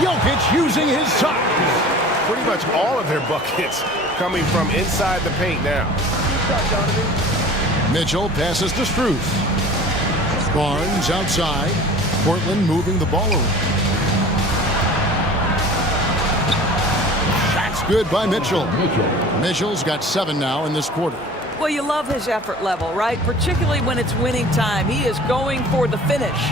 Jokic using his size. Pretty much all of their buckets coming from inside the paint now. Mitchell passes to Strus. Barnes outside. Portland moving the ball around. That's good by Mitchell. Mitchell's got 7 now in this quarter. Well, you love his effort level, right? Particularly when it's winning time. He is going for the finish.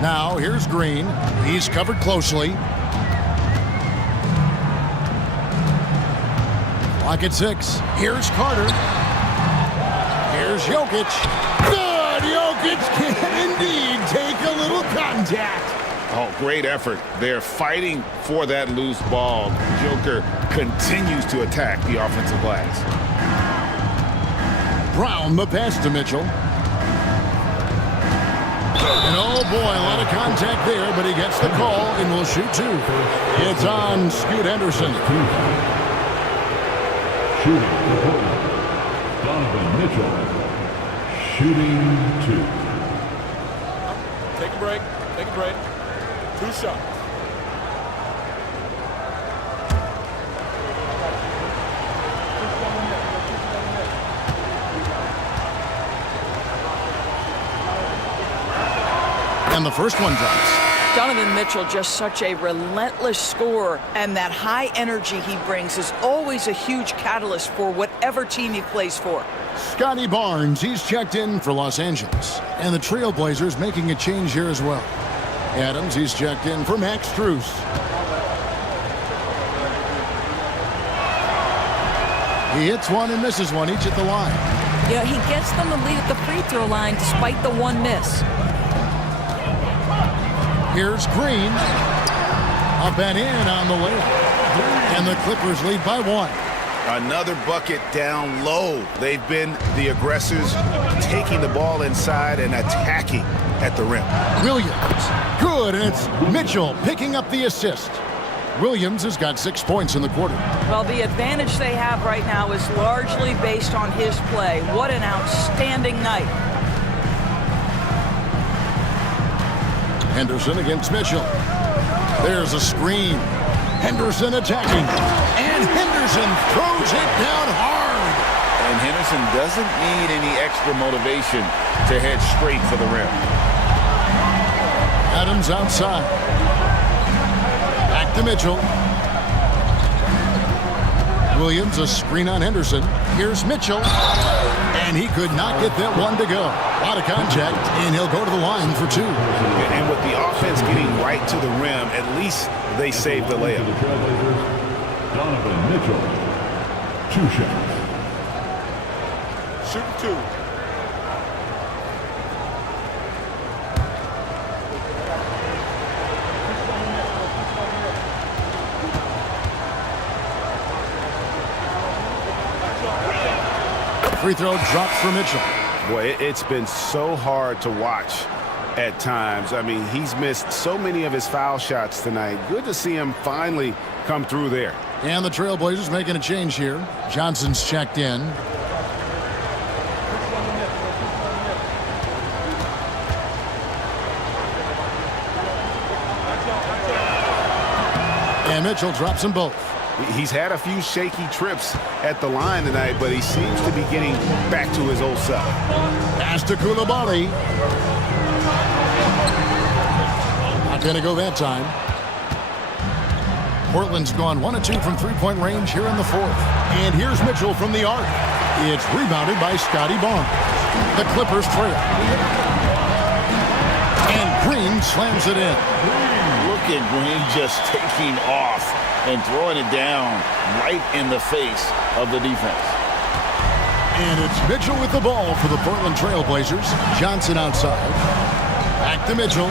Now, here's Green. He's covered closely. Clock at 6. Here's Carter. Here's Jokic. Good! Jokic can indeed take a little contact. Oh, great effort. They're fighting for that loose ball. Joker continues to attack the offensive glass. Brown the pass to Mitchell. And oh boy, a lot of contact there, but he gets the call and will shoot 2. It's on Scoot Henderson. Shooting for Portland, Donovan Mitchell. Shooting 2. Take a break. Take a break. 2 shots. And the first one drops. Donovan Mitchell, just such a relentless scorer, and that high energy he brings is always a huge catalyst for whatever team he plays for. Scotty Barnes, he's checked in for Los Angeles. And the Trailblazers making a change here as well. Adams, he's checked in for Max Strus. He hits one and misses one, each at the line. Yeah, he gets them the lead at the free throw line despite the one miss. Here's Green. Up and in on the layup. And the Clippers lead by one. Another bucket down low. They've been the aggressors, taking the ball inside and attacking at the rim. Williams. Good, and it's Mitchell picking up the assist. Williams has got 6 points in the quarter. Well, the advantage they have right now is largely based on his play. What an outstanding night. Henderson against Mitchell. There's a screen. Henderson attacking. And Henderson throws it down hard. And Henderson doesn't need any extra motivation to head straight for the rim. Adams outside. Back to Mitchell. Williams, a screen on Henderson. Here's Mitchell. And he could not get that one to go. A lot of contact, and he'll go to the line for two. And with the offense getting right to the rim, at least they saved the layup. Donovan Mitchell. 2 shots. Shoot 2. Free throw dropped for Mitchell. Boy, it's been so hard to watch at times. I mean, he's missed so many of his foul shots tonight. Good to see him finally come through there. And the Trailblazers making a change here. Johnson's checked in. And Mitchell drops them both. He's had a few shaky trips at the line tonight, but he seems to be getting back to his old self. Pass to Coulibaly. Not going to go that time. Portland's gone 1 of 2 from three-point range here in the fourth. And here's Mitchell from the arc. It's rebounded by Scotty Barnes. The Clippers trail. And Green slams it in. Look at Green just taking off and throwing it down right in the face of the defense. And it's Mitchell with the ball for the Portland Trailblazers. Johnson outside. Back to Mitchell.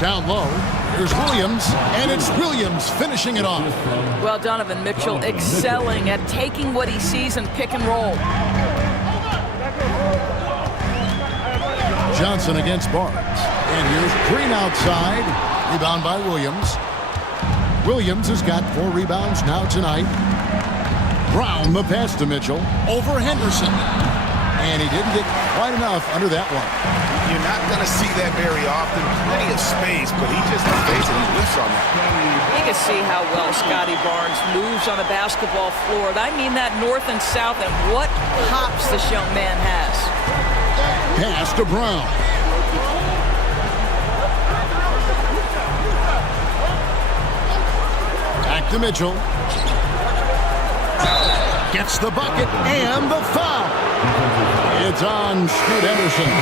Down low. Here's Williams. And it's Williams finishing it off. Well, Donovan Mitchell excelling at taking what he sees in pick and roll. Johnson against Barnes. And here's Green outside. Rebound by Williams. Williams has got 4 rebounds now tonight. Brown the pass to Mitchell. Over Henderson. And he didn't get quite enough under that one. You're not going to see that very often. Plenty of space, but he just evades it. He lifts on that. You can see how well Scotty Barnes moves on a basketball floor. I mean that north and south, and what hops this young man has. Pass to Brown. Back to Mitchell. Gets the bucket and the foul. It's on Scoot Henderson.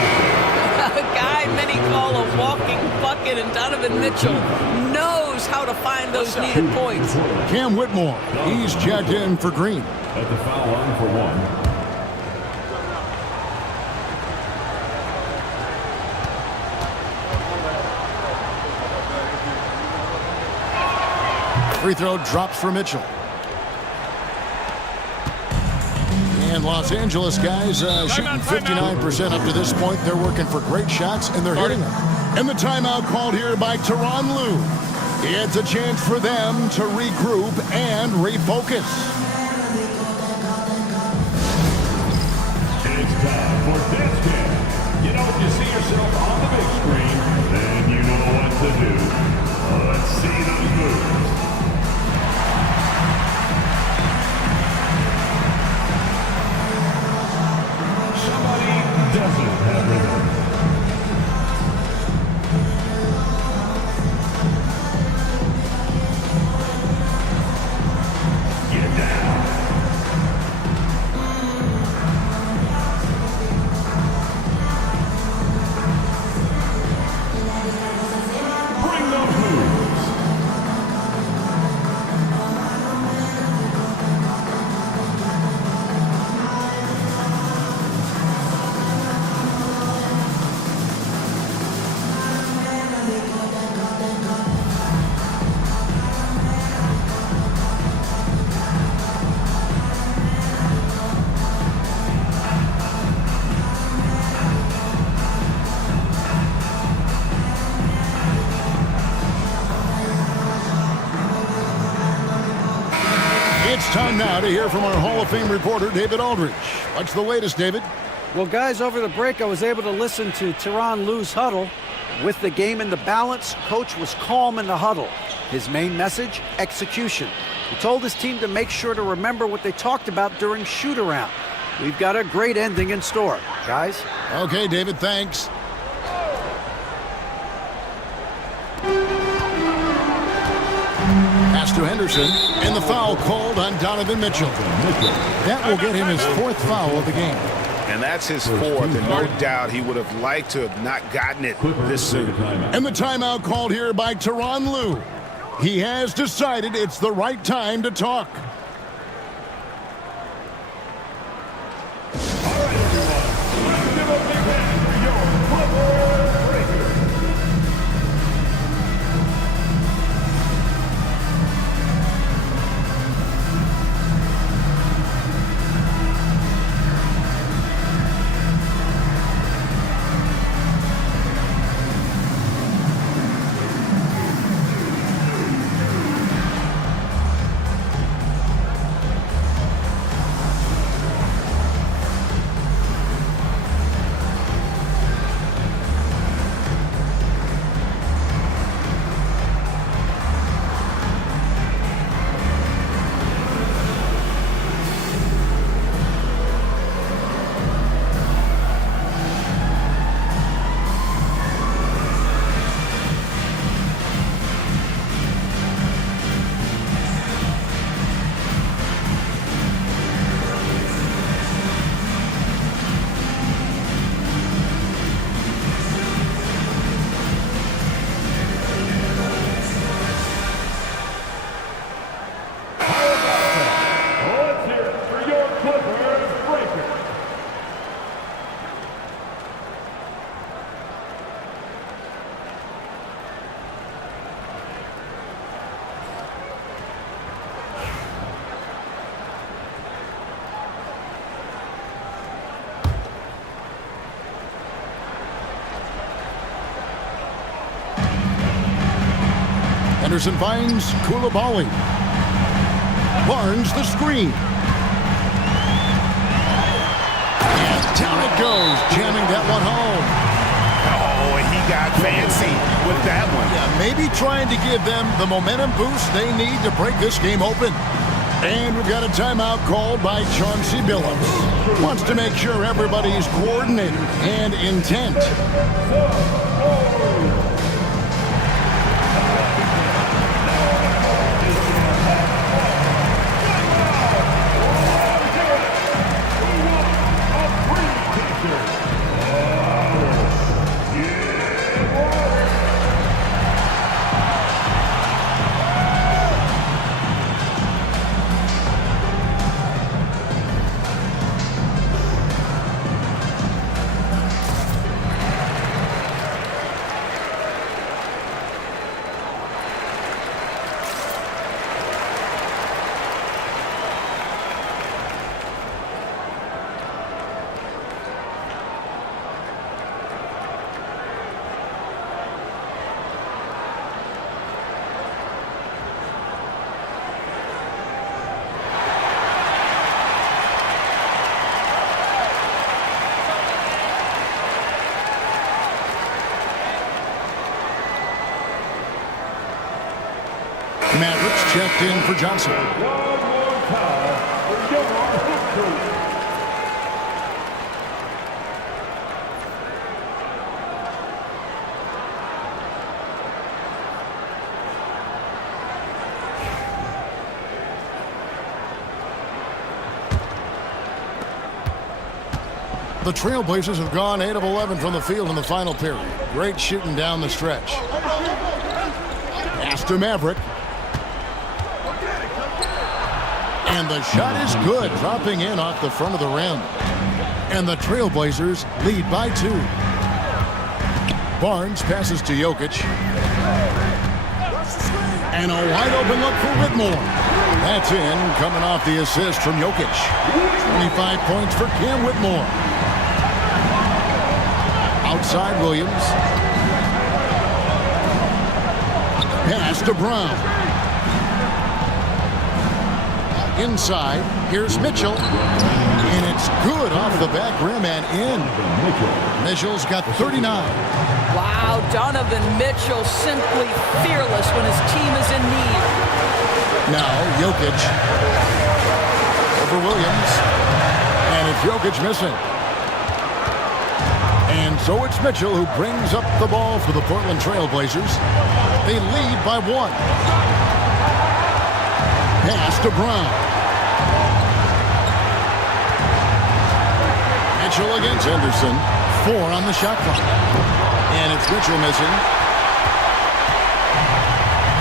A guy many call a walking bucket, and Donovan Mitchell knows how to find those needed points. Cam Whitmore, he's checked in for Green. At the foul line for 1. Free throw drops for Mitchell. And Los Angeles guys shooting 59% up to this point. They're working for great shots, and they're hitting them. And the timeout called here by Tyronn Lue. It's a chance for them to regroup and refocus. It's time for dance game. You know, if you see yourself on the big screen, then you know what to do. Let's see those moves. It's time now to hear from our Hall of Fame reporter, David Aldridge. What's the latest, David? Well, guys, over the break, I was able to listen to Tyronn Lue's huddle. With the game in the balance, Coach was calm in the huddle. His main message, execution. He told his team to make sure to remember what they talked about during shoot-around. We've got a great ending in store, guys. Okay, David, thanks. Pass to Henderson, and the foul called on Donovan Mitchell. That will get him his 4th foul of the game. And that's his 4th, and no doubt he would have liked to have not gotten it this soon. And the timeout called here by Tyronn Lue. He has decided it's the right time to talk. Henderson finds Koulibaly. Barnes the screen. And down it goes, jamming that one home. Oh, and he got fancy with that one. Yeah, maybe trying to give them the momentum boost they need to break this game open. And we've got a timeout called by Chauncey Billups. Wants to make sure everybody's coordinated and intent. Mavericks checked in for Johnson. The Trailblazers have gone 8 of 11 from the field in the final period. Great shooting down the stretch. Pass to Maverick. And the shot is good, dropping in off the front of the rim. And the Trailblazers lead by 2. Barnes passes to Jokic. And a wide open look for Whitmore. That's in, coming off the assist from Jokic. 25 points for Cam Whitmore. Outside Williams. Pass to Brown. Inside, here's Mitchell. And it's good off the back rim and in. Mitchell's got 39. Wow, Donovan Mitchell simply fearless when his team is in need. Now, Jokic over Williams. And it's Jokic missing. And so it's Mitchell who brings up the ball for the Portland Trail Blazers. They lead by 1. Pass to Brown. Mitchell against Henderson. 4 on the shot clock. And it's Mitchell missing.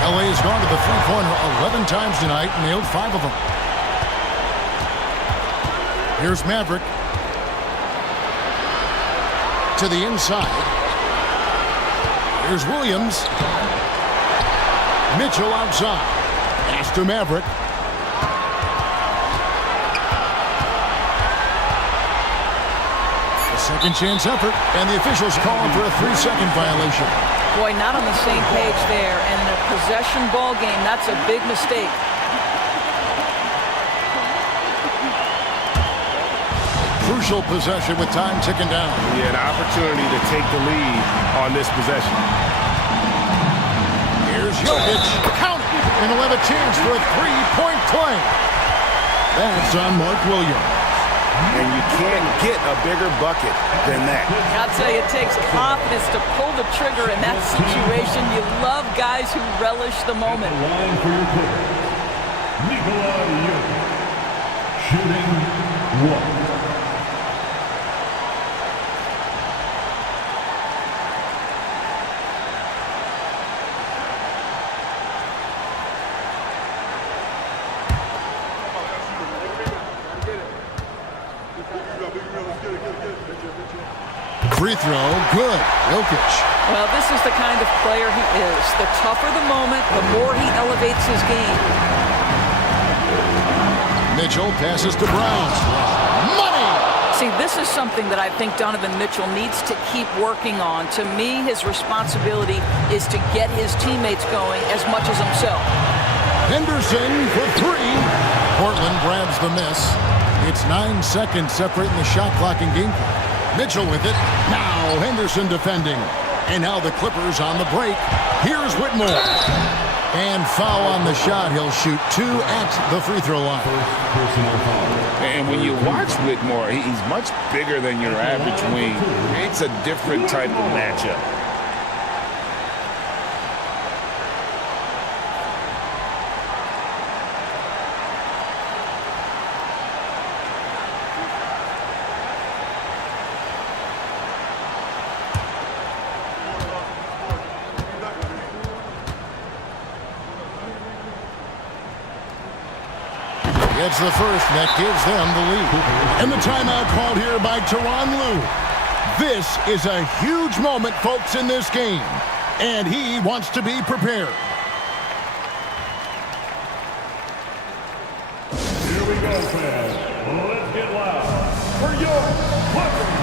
LA has gone to the three-pointer 11 times tonight, nailed 5 of them. Here's Maverick. To the inside. Here's Williams. Mitchell outside. Pass to Maverick. A second chance effort, and the officials calling for a 3-second violation. Boy, not on the same page there. And in a possession ball game, that's a big mistake. Crucial possession with time ticking down. He had an opportunity to take the lead on this possession. Here's Jokic. Count it. And he'll have a chance for a 3-point play. That's on Mark Williams. And you can't get a bigger bucket than that. I'll tell you, it takes confidence to pull the trigger in that situation. You love guys who relish the moment. Line for your Clippers, Nikola Jokic, shooting 1. Free throw, good. Jokic. Well, this is the kind of player he is. The tougher the moment, the more he elevates his game. Mitchell passes to Brown. Money! See, this is something that I think Donovan Mitchell needs to keep working on. To me, his responsibility is to get his teammates going as much as himself. Henderson for 3. Portland grabs the miss. It's 9 seconds separating the shot clock and game clock. Mitchell with it. Now Henderson defending. And now the Clippers on the break. Here's Whitmore. And foul on the shot. He'll shoot 2 at the free throw line. And when you watch Whitmore, he's much bigger than your average wing. It's a different type of matchup. It's the first that gives them the lead. And the timeout called here by Tyronn Lue. This is a huge moment, folks, in this game. And he wants to be prepared. Here we go, fans. Let's get loud for your Clippers.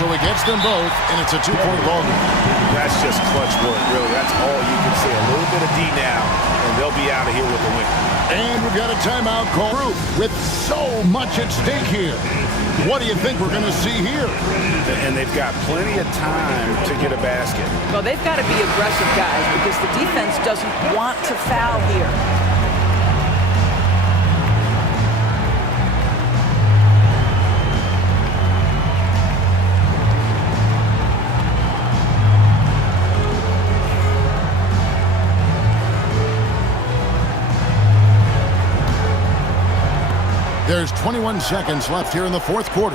So he gets them both, and it's a 2-point ball game. That's just clutch work, really. That's all you can say. A little bit of D now, and they'll be out of here with a win. And we've got a timeout call with so much at stake here. What do you think we're going to see here? And they've got plenty of time to get a basket. Well, they've got to be aggressive, guys, because the defense doesn't want to foul here. There's 21 seconds left here in the fourth quarter.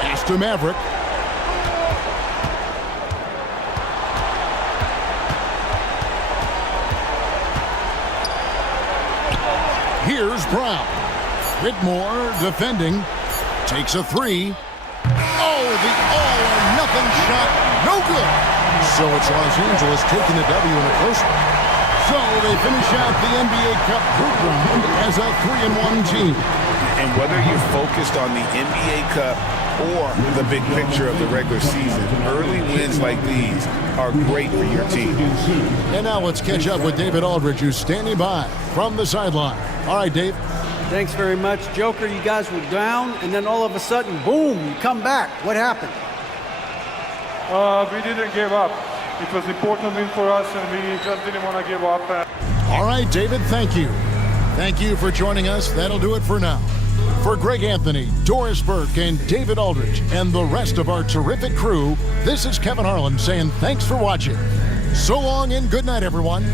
Pass to Maverick. Here's Brown. Whitmore defending. Takes a three. Oh, the all-or-nothing shot. No good. So it's Los Angeles taking the W in a close one. So they finish out the NBA Cup group round as a 3-1 team. And whether you're focused on the NBA Cup or the big picture of the regular season, early wins like these are great for your team. And now let's catch up with David Aldridge, who's standing by from the sideline. All right, Dave. Thanks very much. Joker, you guys were down, and then all of a sudden, boom, you come back. What happened? We didn't give up. It was an important win for us, and we just didn't want to give up. All right, David, thank you. Thank you for joining us. That'll do it for now. For Greg Anthony, Doris Burke, and David Aldridge, and the rest of our terrific crew, this is Kevin Harlan saying thanks for watching. So long and good night, everyone.